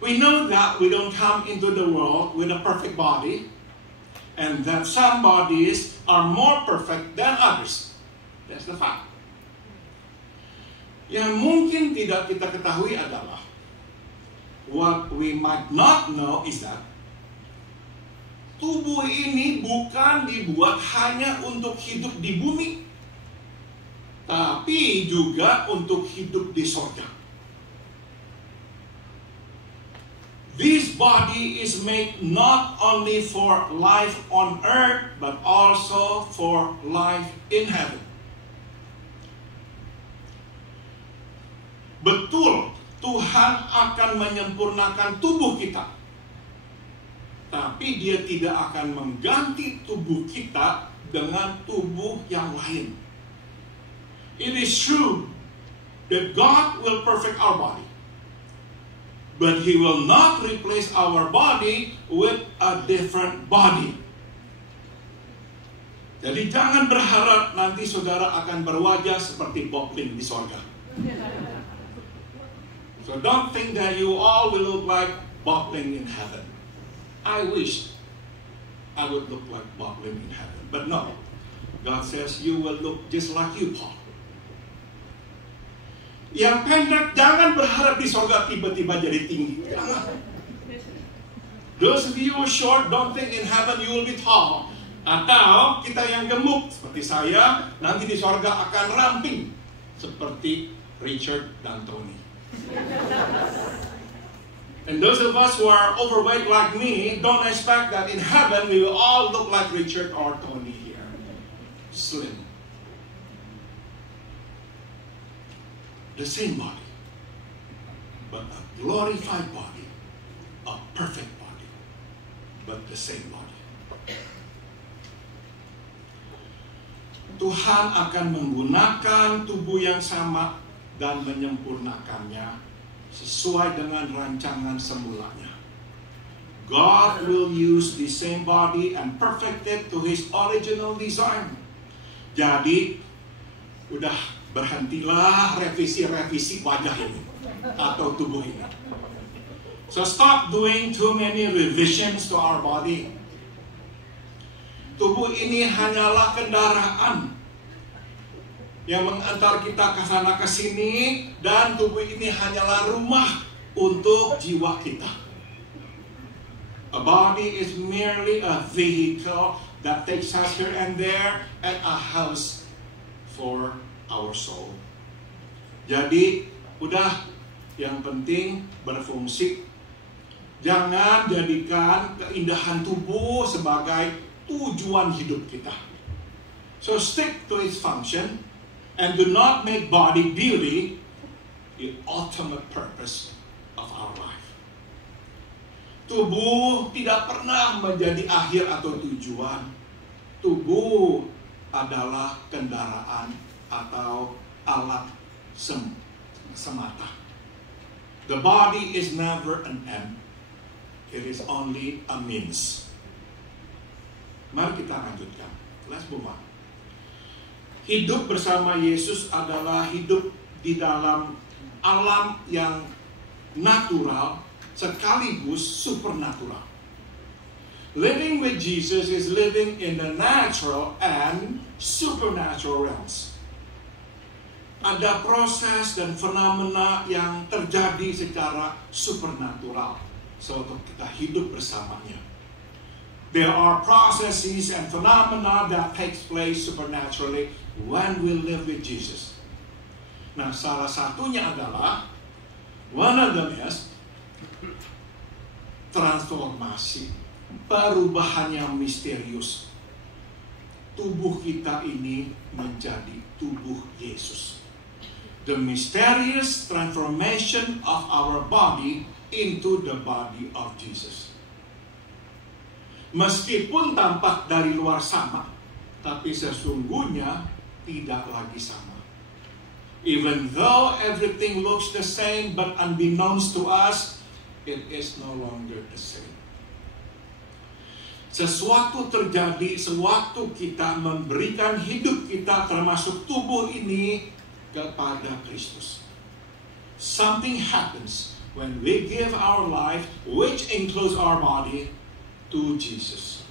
We know that we don't come into the world with a perfect body, and that some bodies are more perfect than others. That's the fact. Yang mungkin tidak kita ketahui adalah, what we might not know is that tubuh ini bukan dibuat hanya untuk hidup di bumi, tapi juga untuk hidup di sorga. This body is made not only for life on earth, but also for life in heaven. Betul, Tuhan akan menyempurnakan tubuh kita. Tapi Dia tidak akan mengganti tubuh kita dengan tubuh yang lain. It is true that God will perfect our body. But He will not replace our body with a different body. Jadi jangan berharap nanti saudara akan berwajah seperti Bob Lin di sorga. So don't think that you all will look like Bob Lin in heaven. I wish I would look like Bob Lin in heaven. But no. God says you will look just like you, Paul. Yang pendek jangan berharap di sorga tiba-tiba jadi tinggi. Those of you who are short, don't think in heaven you will be tall. Atau kita yang gemuk seperti saya, nanti di sorga akan ramping seperti Richard dan Tony. And those of us who are overweight like me, don't expect that in heaven we will all look like Richard or Tony here. Slim. The same body, but a glorified body, a perfect body, but the same body. Tuhan akan menggunakan tubuh yang sama dan menyempurnakannya sesuai dengan rancangan semulanya. God will use the same body and perfect it to His original design. Jadi, udah berhentilah revisi-revisi wajah ini atau tubuh ini. So stop doing too many revisions to our body. Tubuh ini hanyalah kendaraan yang mengantar kita ke sana ke sini, dan tubuh ini hanyalah rumah untuk jiwa kita. A body is merely a vehicle that takes us here and there, and a house for our soul. Jadi, udah, yang penting berfungsi. Jangan jadikan keindahan tubuh sebagai tujuan hidup kita. So stick to its function and do not make body beauty the ultimate purpose of our life. Tubuh tidak pernah menjadi akhir atau tujuan. Tubuh adalah kendaraan atau alat semata. The body is never an end. It is only a means. Mari kita lanjutkan. Let's move on. Hidup bersama Yesus adalah hidup di dalam alam yang natural sekaligus supernatural. Living with Jesus is living in the natural and supernatural realms. Ada proses dan fenomena yang terjadi secara supernatural. So, untuk kita hidup bersamanya. There are processes and phenomena that takes place supernaturally when we live with Jesus. Nah, salah satunya adalah one of them is transformasi, perubahan yang misterius. Tubuh kita ini menjadi tubuh Yesus. The mysterious transformation of our body into the body of Jesus. Meskipun tampak dari luar sama, tapi sesungguhnya tidak lagi sama. Even though everything looks the same, but unbeknownst to us, it is no longer the same. Sesuatu terjadi sewaktu kita memberikan hidup kita termasuk tubuh ini kepada Kristus. Something happens when we give our life, which includes our body, to Jesus.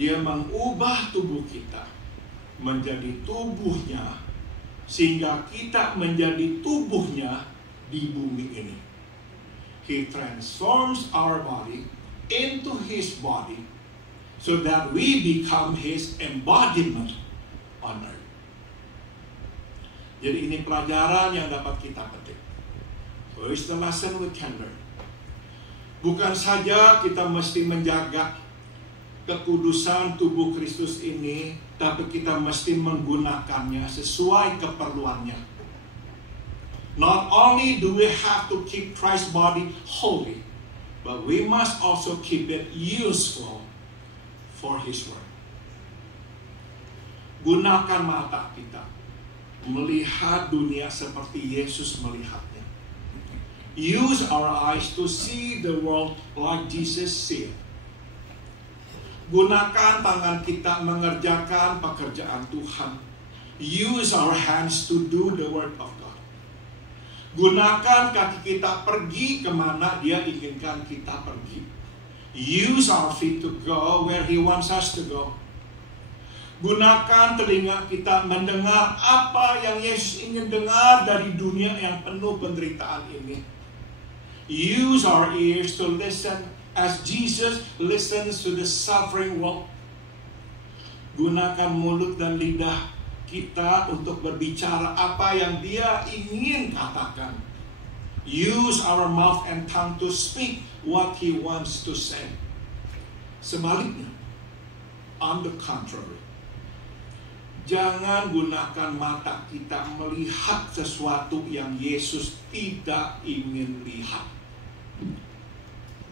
Dia mengubah tubuh kita menjadi tubuhnya, sehingga kita menjadi tubuhnya di bumi ini. He transforms our body into His body so that we become His embodiment on earth. Jadi ini pelajaran yang dapat kita petik. So it's the lesson we can learn. Bukan saja kita mesti menjaga kekudusan tubuh Kristus ini, tapi kita mesti menggunakannya sesuai keperluannya. Not only do we have to keep Christ's body holy, but we must also keep it useful for His work. Gunakan mata kita melihat dunia seperti Yesus melihatnya. Use our eyes to see the world like Jesus see it. Gunakan tangan kita mengerjakan pekerjaan Tuhan. Use our hands to do the work of God. Gunakan kaki kita pergi kemana Dia inginkan kita pergi. Use our feet to go where He wants us to go. Gunakan telinga kita mendengar apa yang Yesus ingin dengar dari dunia yang penuh penderitaan ini. Use our ears to listen as Jesus listens to the suffering world. Gunakan mulut dan lidah kita untuk berbicara apa yang Dia ingin katakan. Use our mouth and tongue to speak what He wants to say. Sebaliknya, on the contrary, jangan gunakan mata kita melihat sesuatu yang Yesus tidak ingin lihat.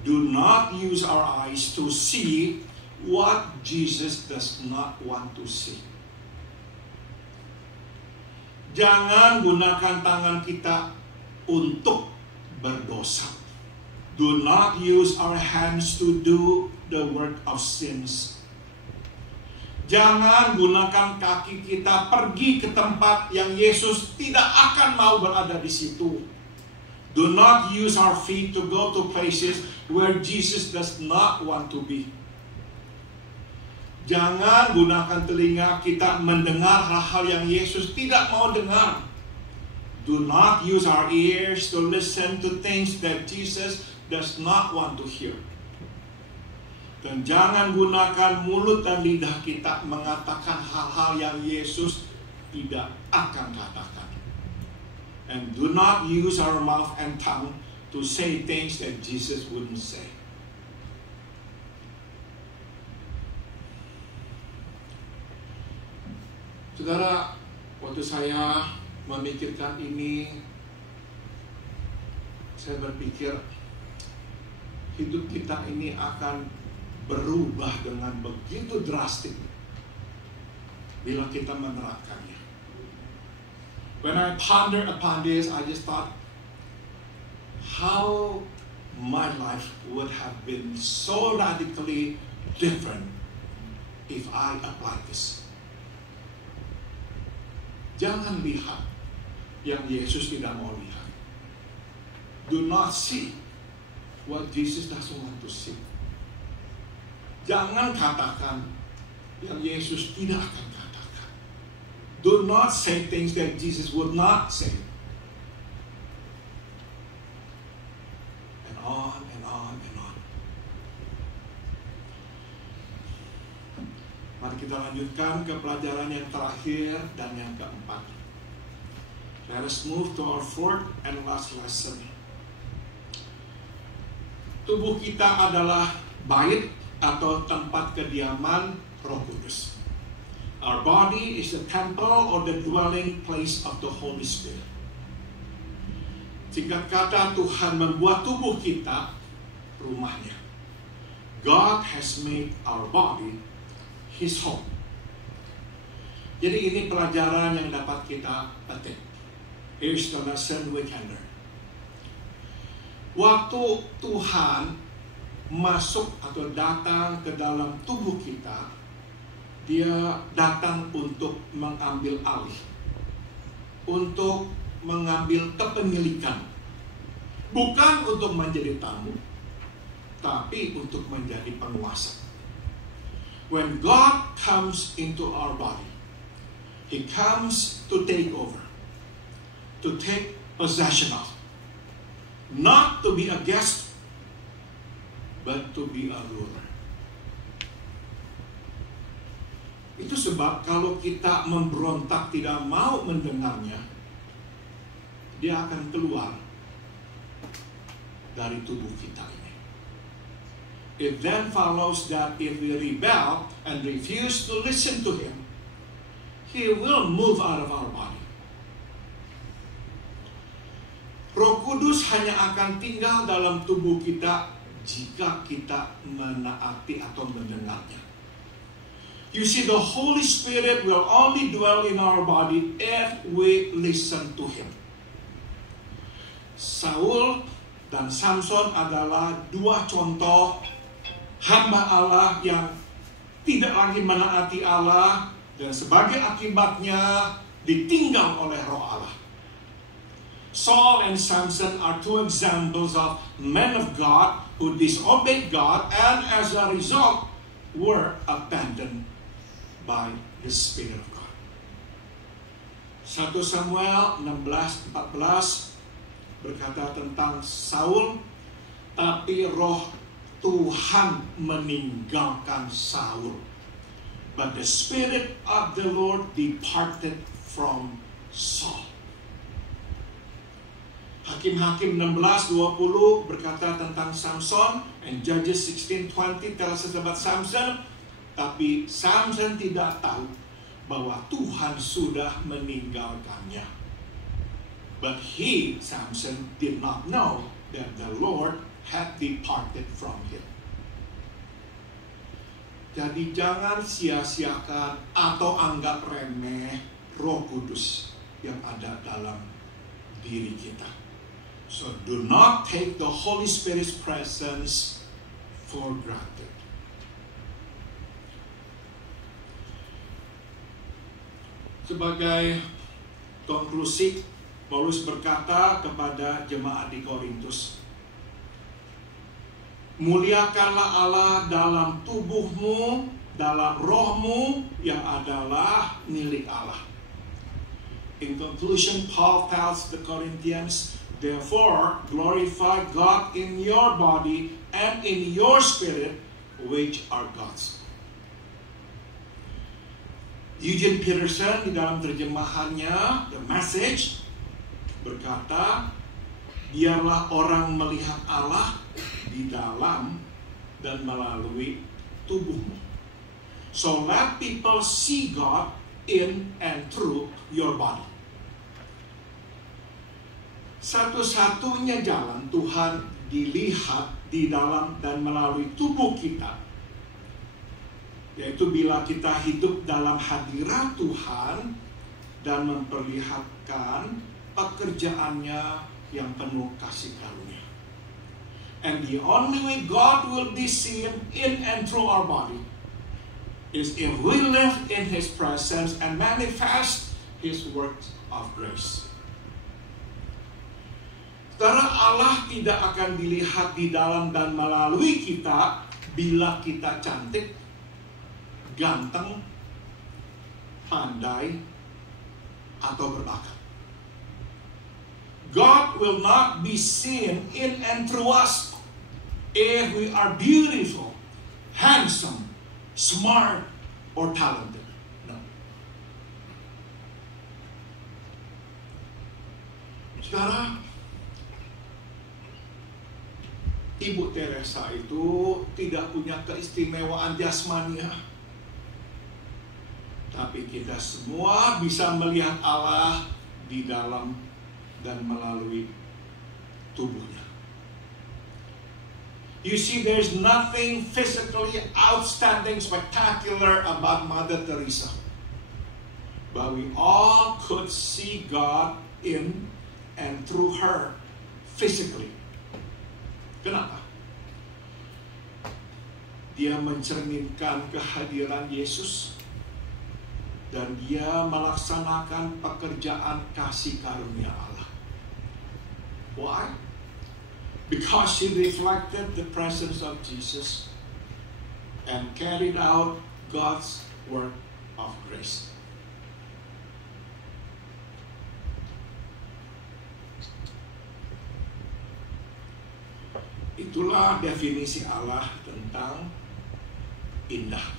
Do not use our eyes to see what Jesus does not want to see. Jangan gunakan tangan kita untuk berdosa. Do not use our hands to do the work of sins. Jangan gunakan kaki kita pergi ke tempat yang Yesus tidak akan mau berada di situ. Do not use our feet to go to places where Jesus does not want to be. Jangan gunakan telinga kita mendengar hal-hal yang Yesus tidak mau dengar. Do not use our ears to listen to things that Jesus does not want to hear. Dan jangan gunakan mulut dan lidah kita mengatakan hal-hal yang Yesus tidak akan katakan. And do not use our mouth and tongue to say things that Jesus wouldn't say. Saudara, waktu saya memikirkan ini, saya berpikir hidup kita ini akan berubah dengan begitu drastis bila kita menerapkannya. When I pondered upon this, I just thought how my life would have been so radically different if I applied this. Jangan lihat yang Yesus tidak mau lihat. Do not see what Jesus doesn't want to see. Jangan katakan yang Yesus tidak akan katakan. Do not say things that Jesus would not say. And on and on and on. Mari kita lanjutkan ke pelajaran yang terakhir dan yang keempat. Let us move to our fourth and last lesson. Tubuh kita adalah bait atau tempat kediaman Roh Kudus. Our body is the temple or the dwelling place of the Holy Spirit. Singkat kata, Tuhan membuat tubuh kita rumahnya. God has made our body His home. Jadi ini pelajaran yang dapat kita petik. Here's the lesson we can learn. Waktu Tuhan masuk atau datang ke dalam tubuh kita, Dia datang untuk mengambil alih, untuk mengambil kepemilikan, bukan untuk menjadi tamu, tapi untuk menjadi penguasa. When God comes into our body, He comes to take over, to take possession of, not to be a guest, but to be a ruler. Itu sebab kalau kita memberontak tidak mau mendengarnya, Dia akan keluar dari tubuh kita ini. It then follows that if we rebel and refuse to listen to Him, He will move out of our body. Roh Kudus hanya akan tinggal dalam tubuh kita jika kita menaati atau mendengarnya. You see, the Holy Spirit will only dwell in our body if we listen to Him. Saul dan Samson adalah dua contoh hamba Allah yang tidak lagi menaati Allah dan sebagai akibatnya ditinggal oleh Roh Allah. Saul and Samson are two examples of men of God who disobeyed God and as a result were abandoned by the Spirit of God. 1 Samuel 16:14 berkata tentang Saul, tapi roh Tuhan meninggalkan Saul. But the Spirit of the Lord departed from Saul. Hakim-Hakim 16:20 berkata tentang Samson, and Judges 16:20 tells us about Samson. Tapi Samson tidak tahu bahwa Tuhan sudah meninggalkannya. But he, Samson, did not know that the Lord had departed from him. Jadi jangan sia-siakan atau anggap remeh Roh Kudus yang ada dalam diri kita. So do not take the Holy Spirit's presence for granted. Sebagai konklusi, Paulus berkata kepada jemaat di Korintus, muliakanlah Allah dalam tubuhmu, dalam rohmu yang adalah milik Allah. In conclusion, Paul tells the Corinthians, therefore glorify God in your body and in your spirit, which are God's. Eugene Peterson di dalam terjemahannya The Message berkata, biarlah orang melihat Allah di dalam dan melalui tubuhmu. So let people see God in and through your body. Satu-satunya jalan Tuhan dilihat di dalam dan melalui tubuh kita, yaitu bila kita hidup dalam hadirat Tuhan dan memperlihatkan pekerjaannya yang penuh kasih karunia. And the only way God will be seen in and through our body is if we live in His presence and manifest His works of grace. Saudara, Allah tidak akan dilihat di dalam dan melalui kita bila kita cantik, ganteng, pandai, atau berbakat. God will not be seen in and through us if we are beautiful, handsome, smart, or talented. No. Saudara, Ibu Teresa itu tidak punya keistimewaan jasmania. Tapi kita semua bisa melihat Allah di dalam dan melalui tubuhnya. You see, there's nothing physically outstanding, spectacular about Mother Teresa. But we all could see God in and through her physically. Kenapa? Dia mencerminkan kehadiran Yesus dan dia melaksanakan pekerjaan kasih karunia Allah. Why? Because she reflected the presence of Jesus and carried out God's work of grace. Itulah definisi Allah tentang indah,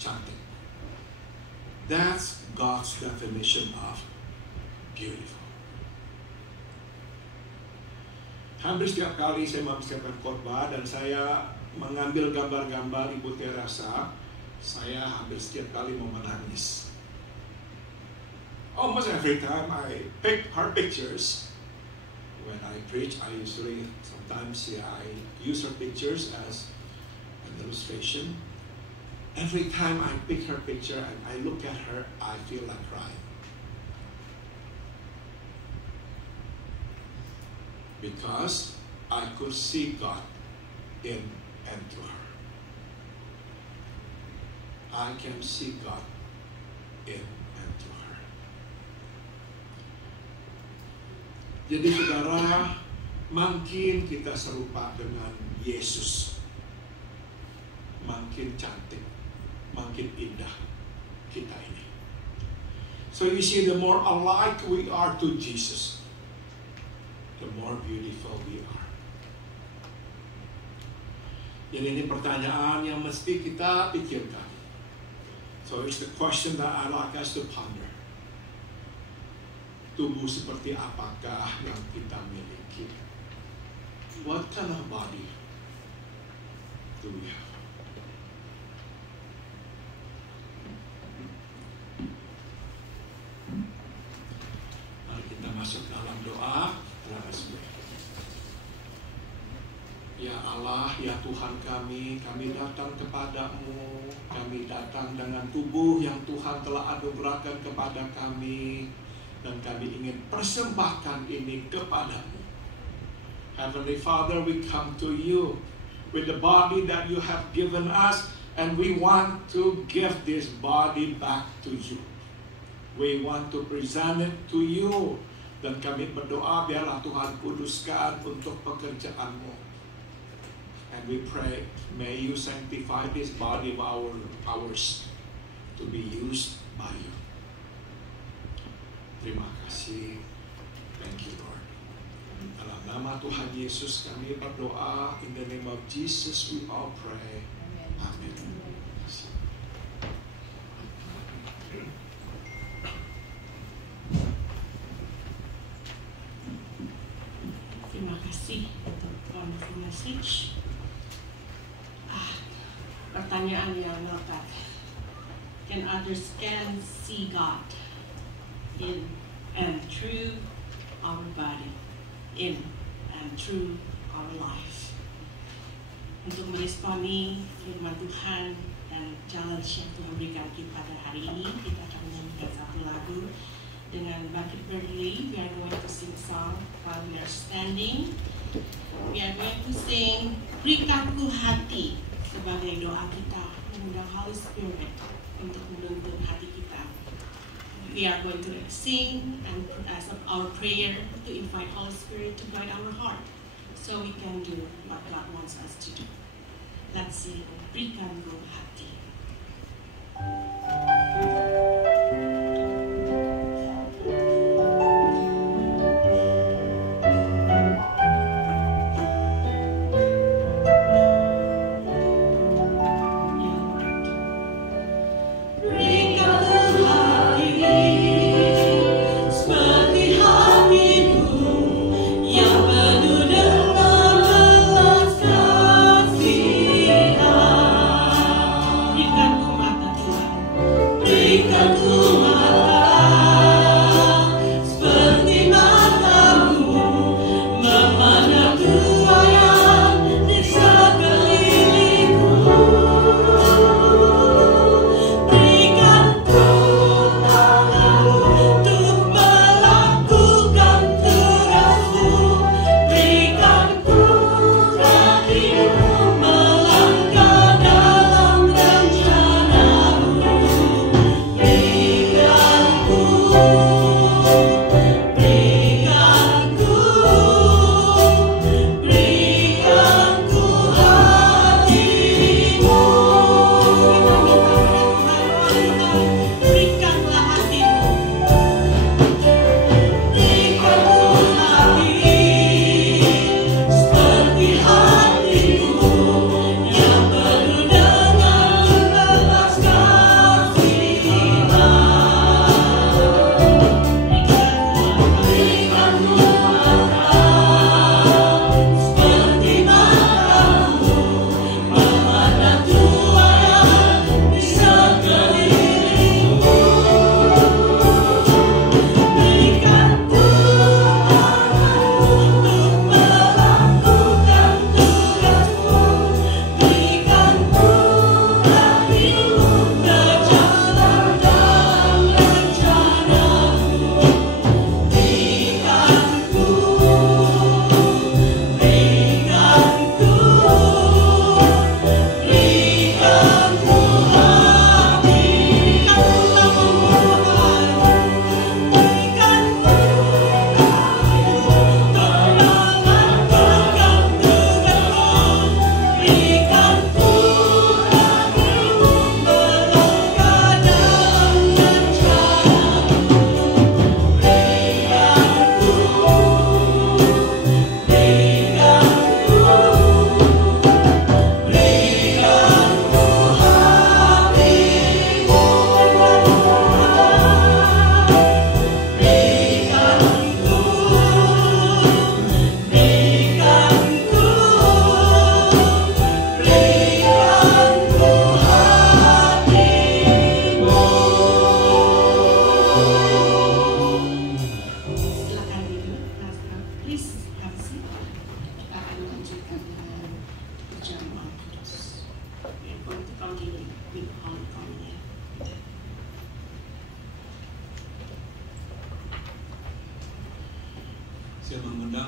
cantik. That's God's definition of beautiful. Hampir setiap kali saya mempersiapkan khotbah dan saya mengambil gambar-gambar Ibu Teresa, saya hampir setiap kali mau menangis. Almost every time I pick her pictures. When I preach, I usually sometimes I use her pictures as an illustration. Every time I pick her picture and I look at her, I feel like crying. Because I could see God in and through her. I can see God in and through her. Jadi saudara, makin kita serupa dengan Yesus, makin cantik, makin indah kita ini. So you see, the more alike we are to Jesus, the more beautiful we are. Jadi ini pertanyaan yang mesti kita pikirkan. So it's the question that I like us to ponder. Tubuh seperti apakah yang kita miliki? What kind of body do we have? Mari kita masuk dalam doa. Ya Allah, ya Tuhan kami datang kepadamu. Kami datang dengan tubuh yang Tuhan telah anugerahkan kepada kami. Dan kami ingin persembahkan ini kepadamu. Heavenly Father, we come to you with the body that you have given us, and we want to give this body back to you. We want to present it to you. Dan kami berdoa biarlah Tuhan kuduskan untuk pekerjaan-Mu. And we pray, may you sanctify this body of ours to be used by you. Terima kasih. Thank you, Lord. Dalam nama Tuhan Yesus kami berdoa. In the name of Jesus we all pray. Amen. Terima kasih untuk wonderful message. Pertanyaan yang melekat. Can others see God in and through our body, in and through our life? Untuk meresponi firman Tuhan dan jalan yang Tuhan berikan kita pada hari ini, kita akan menyanyikan satu lagu dengan Bangkit Berdiri. We are going to sing a song while we are standing. We are going to sing Berikanku Hati sebagai doa kita, mengundang Holy Spirit untuk menuntun hati kita. We are going to sing and as our prayer to invite Holy Spirit to guide our heart so we can do what God wants us to do. Let's sing Berikanku Hati.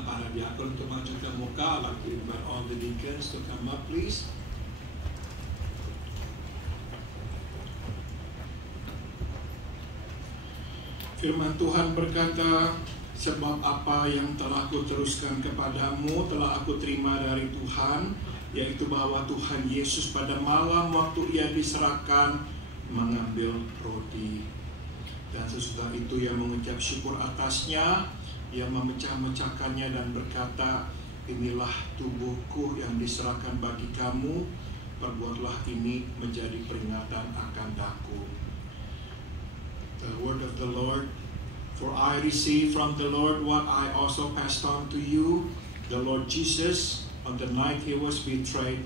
para diakon untuk maju ke muka. I'd like to invite all the deacons to come up, please. Firman Tuhan berkata, sebab apa yang telah aku teruskan kepadamu telah aku terima dari Tuhan, yaitu bahwa Tuhan Yesus pada malam waktu ia diserahkan mengambil roti. Dan sesudah itu ia mengucap syukur atasnya, ia memecah-mecahkannya dan berkata, inilah tubuhku yang diserahkan bagi kamu, perbuatlah ini menjadi peringatan akan aku. The word of the Lord. For I received from the Lord what I also passed on to you. The Lord Jesus, on the night he was betrayed,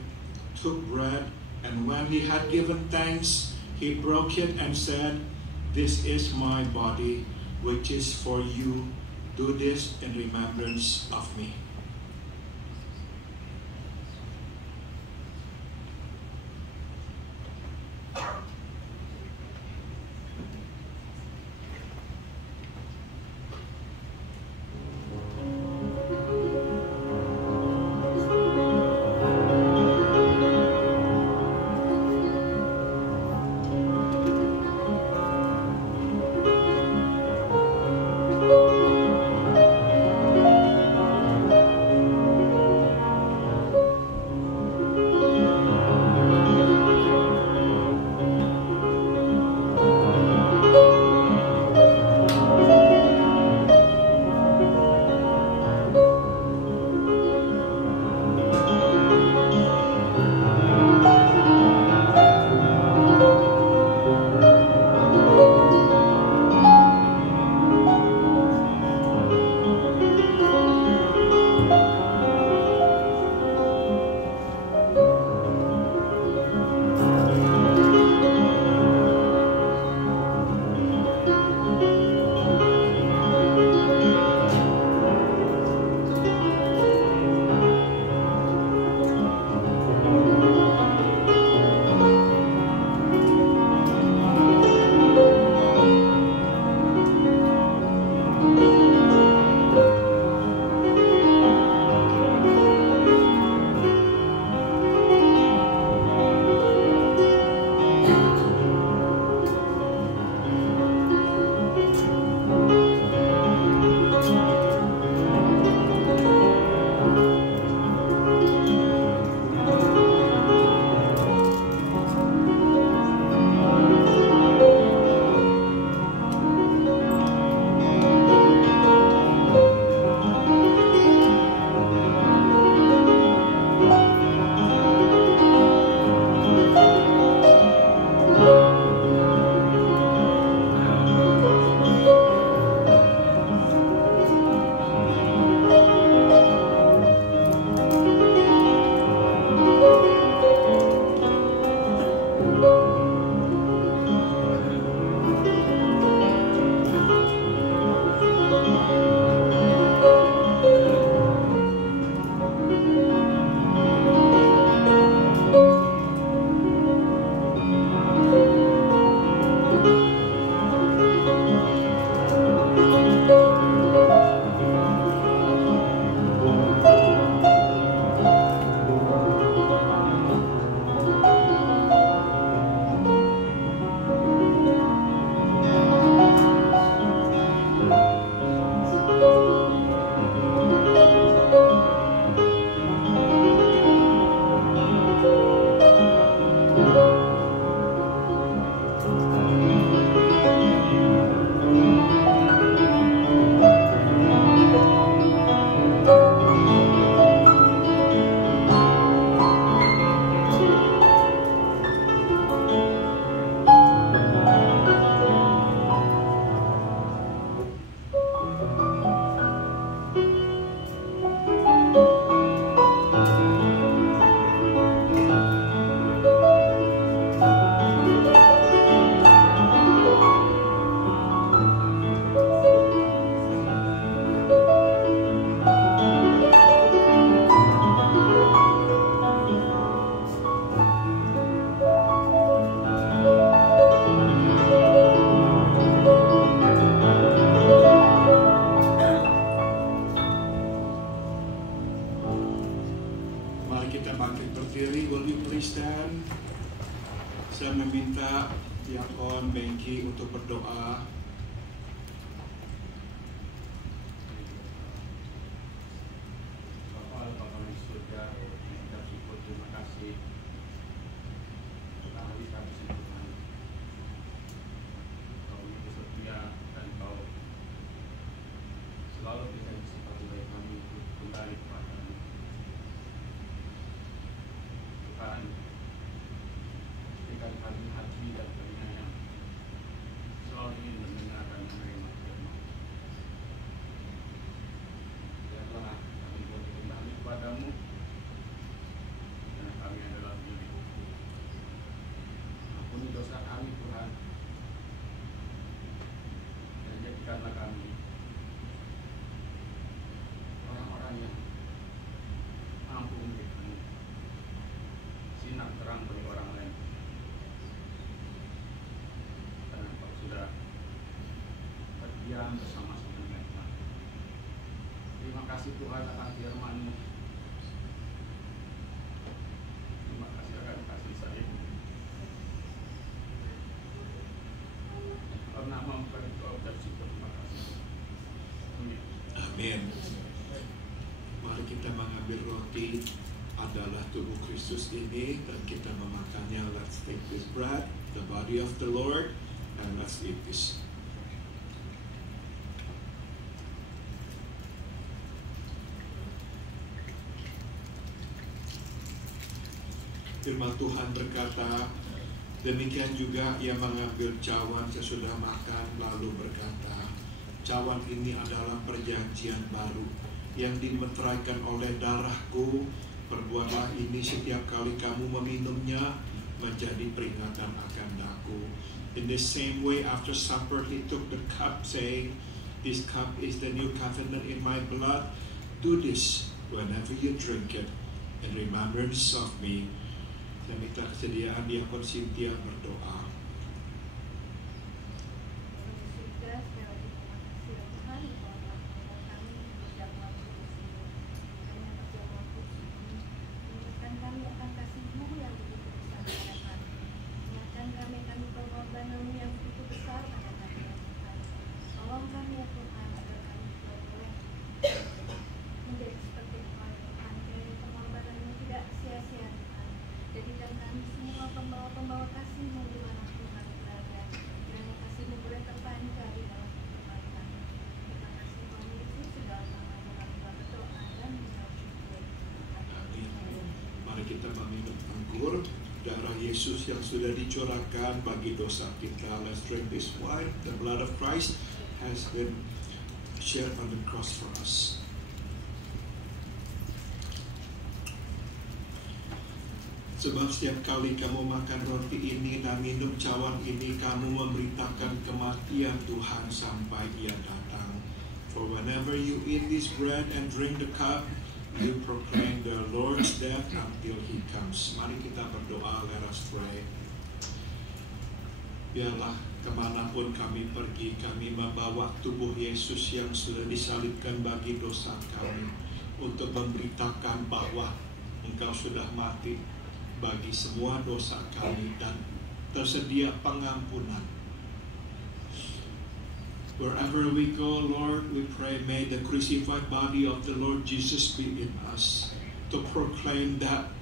took bread, and when he had given thanks, he broke it and said, this is my body, which is for you. Do this in remembrance of me. Diakon Bengki untuk berdoa. Bapa di surga, kita syukur, terima kasih telah hari kami Tuhan. Kau begitu setia dan Kau selalu berikan kesempatan bagi kami untuk kembali kepada-Mu. Tuhan, berikan kami hati dan telinga yang selalu ingin mendengar dan menerima firman. Ya Tuhan, kami boleh kembali kepada-Mu karena kami adalah milik-Mu. Ampuni dosa kami Tuhan, dan jadikanlah kami orang-orang yang mampu memberikan sinar terang bagi orang lain. Karena Kau sudah berdiam bersama-sama dengan kami. Terima kasih Tuhan atas firman-Mu. Terima kasih akan kasih sayang-Mu. Karena memberi Kau bersyukur, terima kasih. Amin. Amin. Mari kita mengambil roti adalah tubuh Kristus ini dan kita memakannya. Let's take this bread, the body of the Lord, and let's eat this. Firman Tuhan berkata, demikian juga ia mengambil cawan sesudah makan lalu berkata, cawan ini adalah perjanjian baru yang dimeteraikan oleh darahku. Perbuatlah ini setiap kali kamu meminumnya menjadi peringatan akan aku. In the same way after supper he took the cup saying, this cup is the new covenant in my blood. Do this whenever you drink it in remembrance of me. Saya minta kesediaan Diakon Cynthia berdoa. Kita meminum anggur, darah Yesus yang sudah dicurahkan bagi dosa kita. Let's drink this wine. The blood of Christ has been shed on the cross for us. Sebab setiap kali kamu makan roti ini dan minum cawan ini, kamu memberitakan kematian Tuhan sampai Ia datang. For whenever you eat this bread and drink the cup, you proclaim the Lord's death until He comes. Mari kita berdoa, let us pray. Biarlah kemanapun kami pergi, kami membawa tubuh Yesus yang sudah disalibkan bagi dosa kami, untuk memberitakan bahwa Engkau sudah mati bagi semua dosa kami dan tersedia pengampunan. Wherever we go, Lord, we pray, may the crucified body of the Lord Jesus be in us, to proclaim that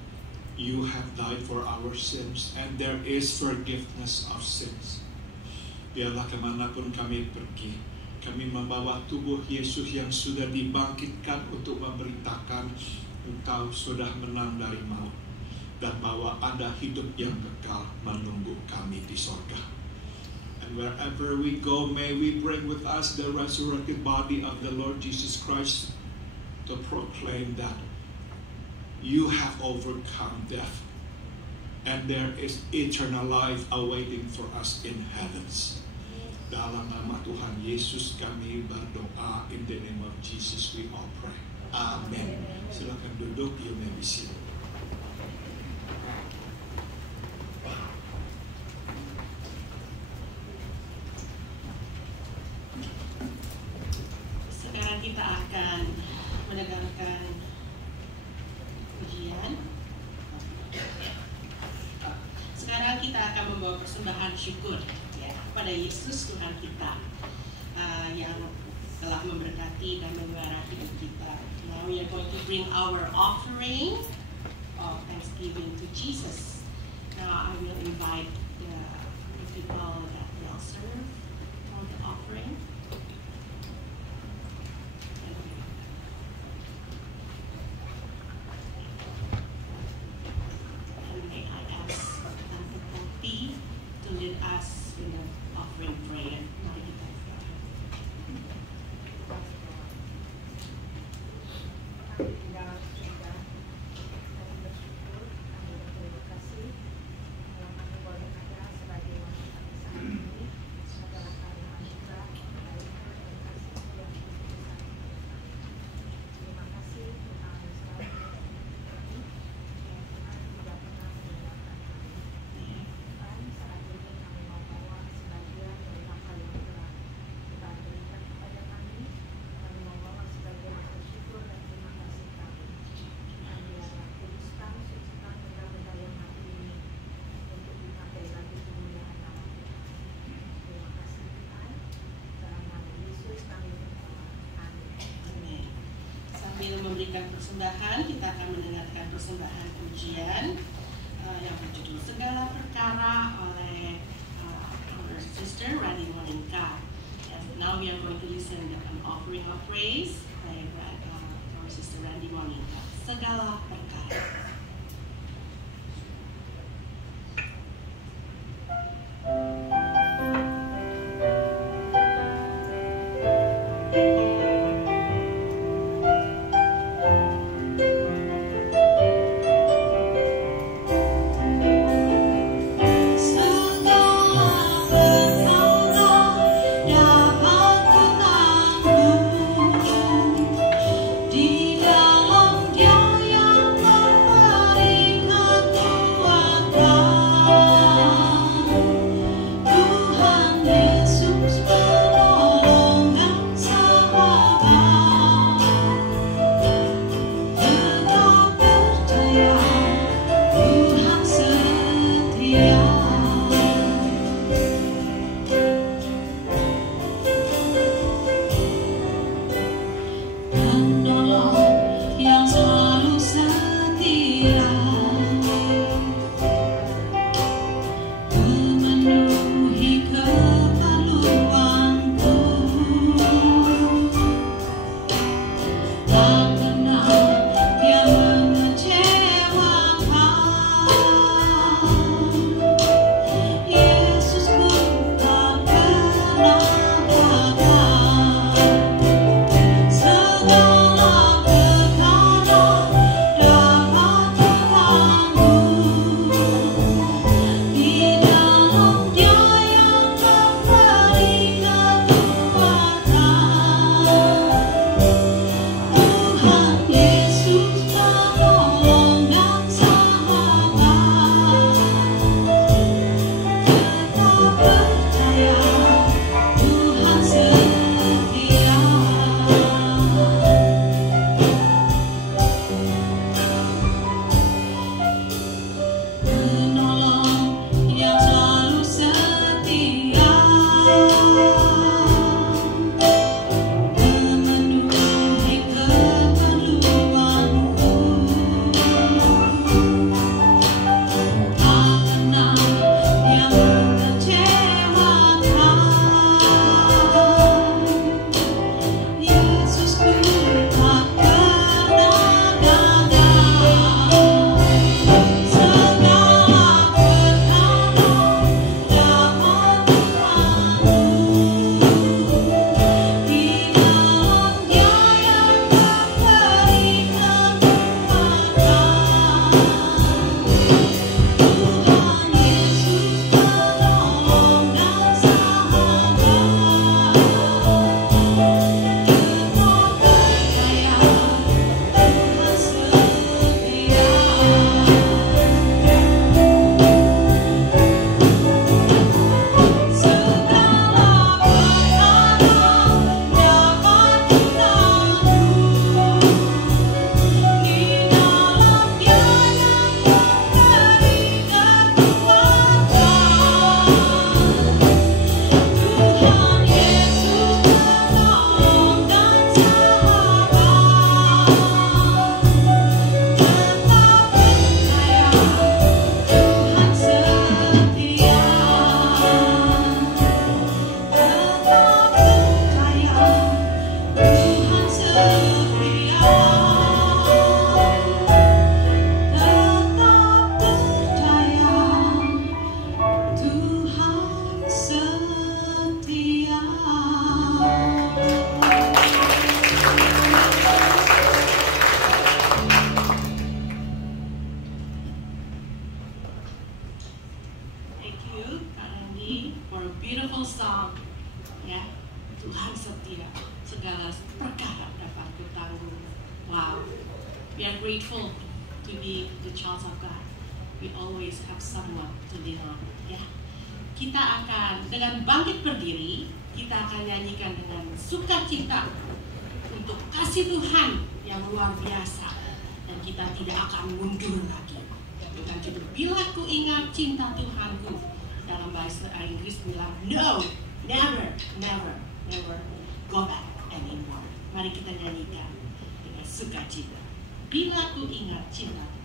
you have died for our sins and there is forgiveness of sins. Biarlah kemanapun kami pergi, kami membawa tubuh Yesus yang sudah dibangkitkan untuk memberitakan Engkau sudah menang dari maut, dan bahwa ada hidup yang kekal menunggu kami di sorga. And wherever we go, may we bring with us the resurrected body of the Lord Jesus Christ, to proclaim that you have overcome death and there is eternal life awaiting for us in heavens. Dalam nama Tuhan Yesus kami berdoa. In the name of Jesus we all pray. Amen. Silakan duduk, you may be seated. Sekarang kita akan mendengarkan pujian. Sekarang kita akan membawa persembahan syukur ya kepada Yesus Tuhan kita yang telah memberkati dan menyuarakan hidup kita. Now we are going to bring our offering of thanksgiving to Jesus. Now I will invite the people that will serve for the offering. And may I ask Tante Poppy to lead us in the offering prayer. Mari kita memberikan persembahan, kita akan mendengarkan persembahan pujian yang berjudul Segala Perkara oleh our sister Randy Monica. Now we are going to listen to an offering of praise by our sister Randy Monica. Segala Perkara. Di dalam Dia yang Cindy for a beautiful song. Ya, Tuhan setia, segala perkara dapat kutanggung. Wow, we are grateful to be the child of God. We always have someone to lean on. Ya, kita akan dengan bangkit berdiri, kita akan nyanyikan dengan sukacita untuk kasih Tuhan yang luar biasa, dan kita tidak akan mundur lagi. Dengan judul Bila Ku Ingat Cinta Tuhanku, dalam bahasa Inggris bilang no, never, never, never go back anymore. Mari kita nyanyikan dengan sukacita. Bila ku ingat cinta Tuhan.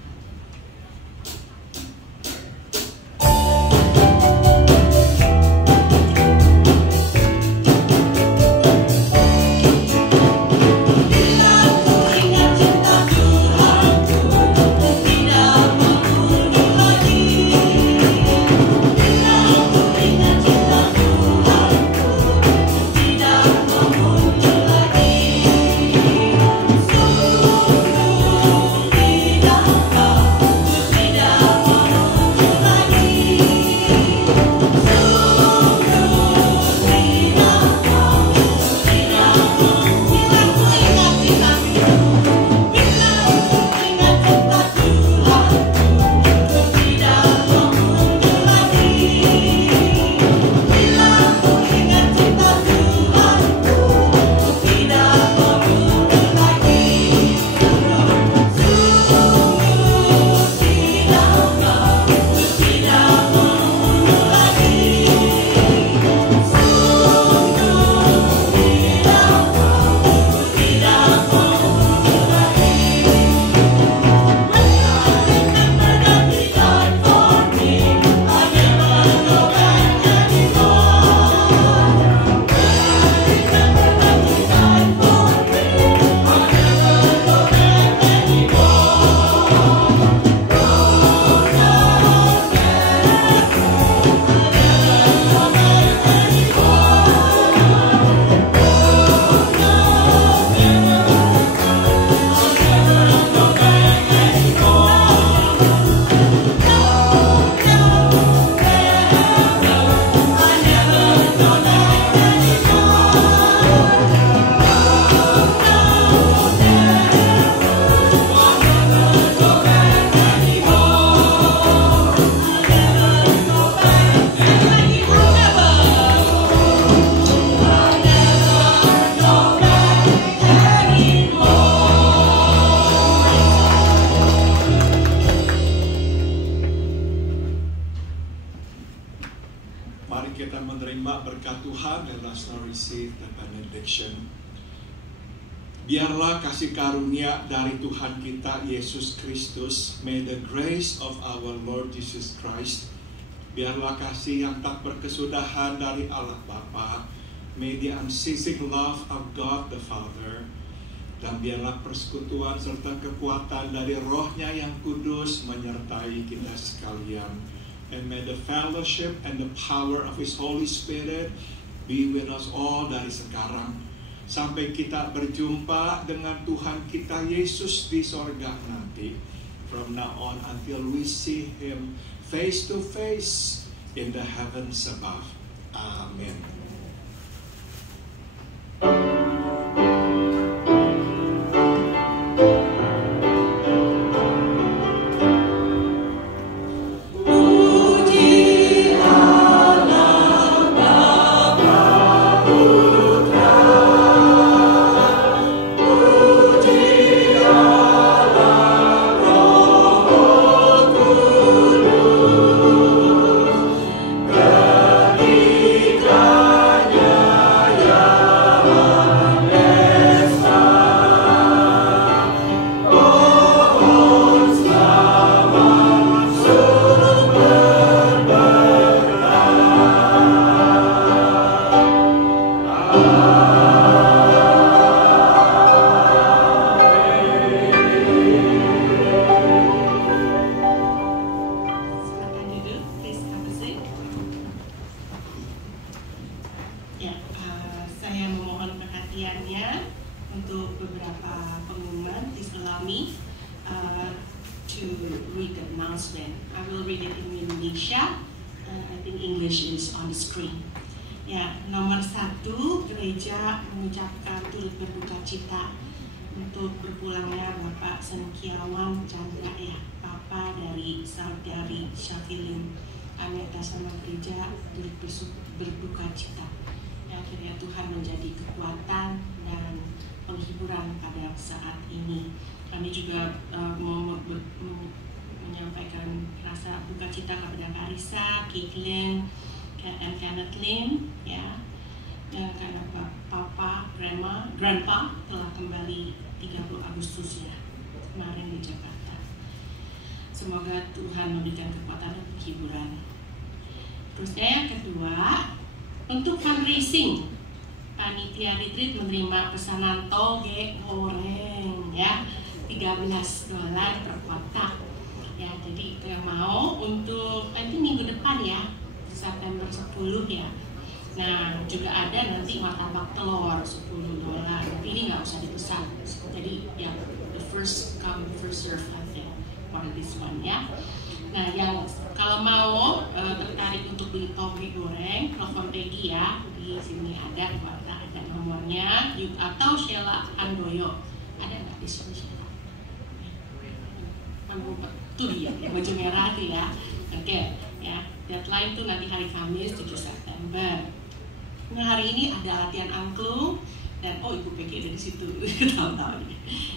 Biarlah kasih karunia dari Tuhan kita Yesus Kristus, may the grace of our Lord Jesus Christ, biarlah kasih yang tak berkesudahan dari Allah Bapa, may the unceasing love of God the Father, dan biarlah persekutuan serta kekuatan dari Roh-Nya yang kudus menyertai kita sekalian. And may the fellowship and the power of His Holy Spirit be with us all dari sekarang sampai kita berjumpa dengan Tuhan kita Yesus di sorga nanti. From now on until we see Him face to face in the heavens above. Amen. I think English is on the screen. Ya, nomor 1, gereja mengucapkan turut berduka cita untuk berpulangnya Bapak Senkiawan Chandra ya, Papa dari saudari Syafilin. Kami atas nama gereja turut berduka cita. Ya, kiranya Tuhan menjadi kekuatan dan penghiburan pada saat ini. Kami juga menyampaikan rasa duka cita kepada Karissa, Caitlin, and Kenneth Lin, ya, karena Papa, Grandpa telah kembali 30 Agustus ya, kemarin di Jakarta. Semoga Tuhan memberikan kekuatan dan penghiburan. Terusnya yang kedua, untuk fundraising, panitia retreat menerima pesanan toge goreng ya, $13 per kotak. Ya, jadi yang mau untuk nanti minggu depan ya, September 10 ya. Nah, juga ada nanti martabak telur $10. Tapi ini nggak usah dipesan. Jadi ya, the first come first serve aja for this one ya. Nah, yang kalau mau tertarik untuk beli toge goreng, telepon Peggy ya. Di sini ada nomornya. Atau Sheila Handoyo. Ada nggak di sini Sheila? Tuh dia, baju merah tuh ya. Oke, ya. Deadline tuh nanti hari Kamis 7 September. Nah, hari ini ada latihan angklung dan Ibu Peggy ada di situ. Tahu-tahu.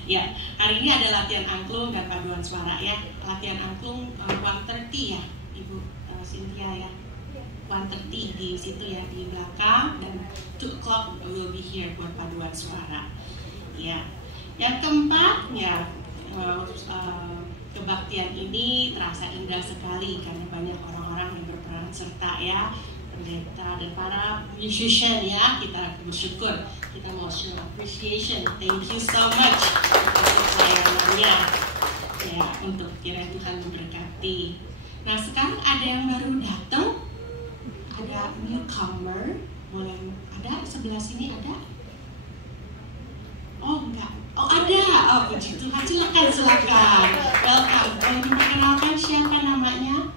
Ya, hari ini ada latihan angklung dan paduan suara ya. Latihan angklung 1:30 ya, Ibu Cynthia ya. 1:30 di situ ya, di belakang, dan 2 o'clock will be here buat paduan suara. Ya. Yang keempat ya, kebaktian ini terasa indah sekali karena banyak orang-orang yang berperan serta ya, pendeta dan para musician ya. Kita bersyukur, kita mau show appreciation, thank you so much untuk pelayanannya ya, untuk kiranya Tuhan memberkati. Nah, sekarang ada yang baru datang, ada newcomer, boleh ada sebelah sini ada? Oh enggak, ada, puji Tuhan, silakan. Welcome. Boleh diperkenalkan siapa namanya?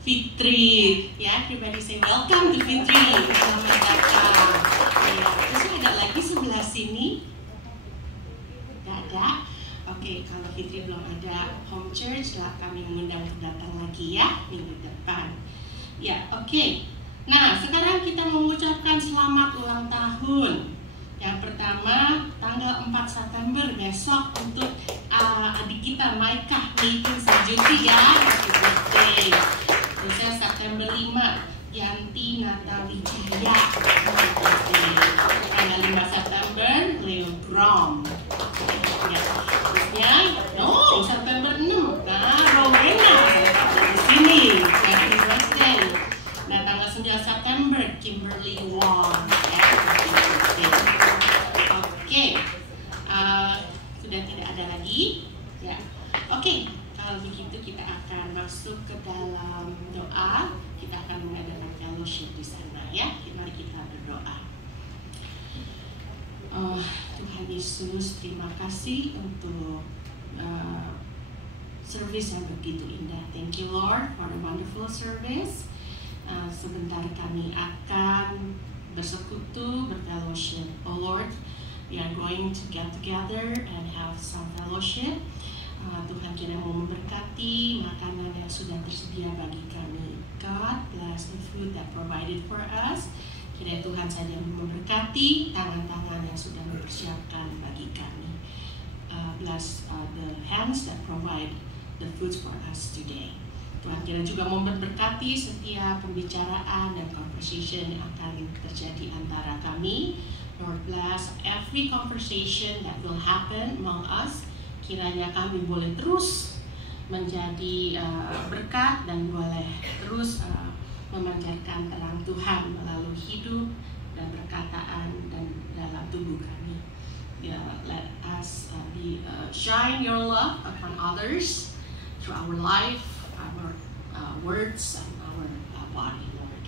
Fitri. Ya, everybody say welcome to Fitri. Selamat datang. Ya, terus ada lagi sebelah sini. Tidak ada. Oke, kalau Fitri belum ada home church, lah kami mengundang datang lagi ya minggu depan. Ya, oke. Nah, sekarang kita mengucapkan selamat ulang tahun. Yang pertama, tanggal 4 September besok untuk adik kita Maika Nathan Sajuti ya, happy birthday. Terusnya September 5, Yanti Natali Jaya, happy birthday. Tanggal 5 September, Leo Brom. Ya. Terusnya, September 6, Rowena di sini, happy birthday. Nah, tanggal 9 September, Kimberly Wong, ya, happy birthday. Oke, sudah tidak ada lagi ya. Oke, kalau begitu kita akan masuk ke dalam doa. Kita akan mengadakan fellowship di sana ya. Mari kita berdoa. Tuhan Yesus, terima kasih untuk service yang begitu indah. Thank you Lord for the wonderful service. Sebentar kami akan bersekutu, berfellowship. Oh Lord, we are going to get together and have some fellowship. Tuhan kiranya mau memberkati makanan yang sudah tersedia bagi kami. God bless the food that provided for us. Kiranya Tuhan saja memberkati tangan-tangan yang sudah mempersiapkan bagi kami. Bless the hands that provide the foods for us today. Tuhan kiranya juga memberkati setiap pembicaraan dan conversation yang akan terjadi antara kami. Lord bless every conversation that will happen among us. Kiranya kami boleh terus menjadi berkat dan boleh terus memancarkan terang Tuhan melalui hidup dan perkataan dan dalam tubuh kami. Let us shine your love upon others through our life, our words, and our body, Lord.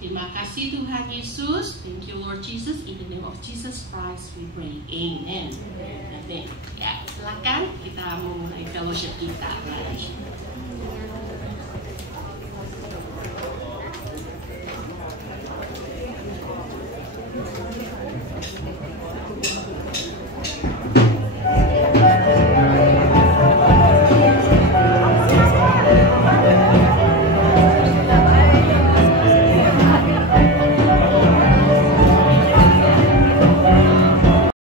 Terima kasih Tuhan Yesus. Thank you Lord Jesus. In the name of Jesus Christ we pray. Amen. Amen. Ya, silakan kita mulai fellowship kita. Mari.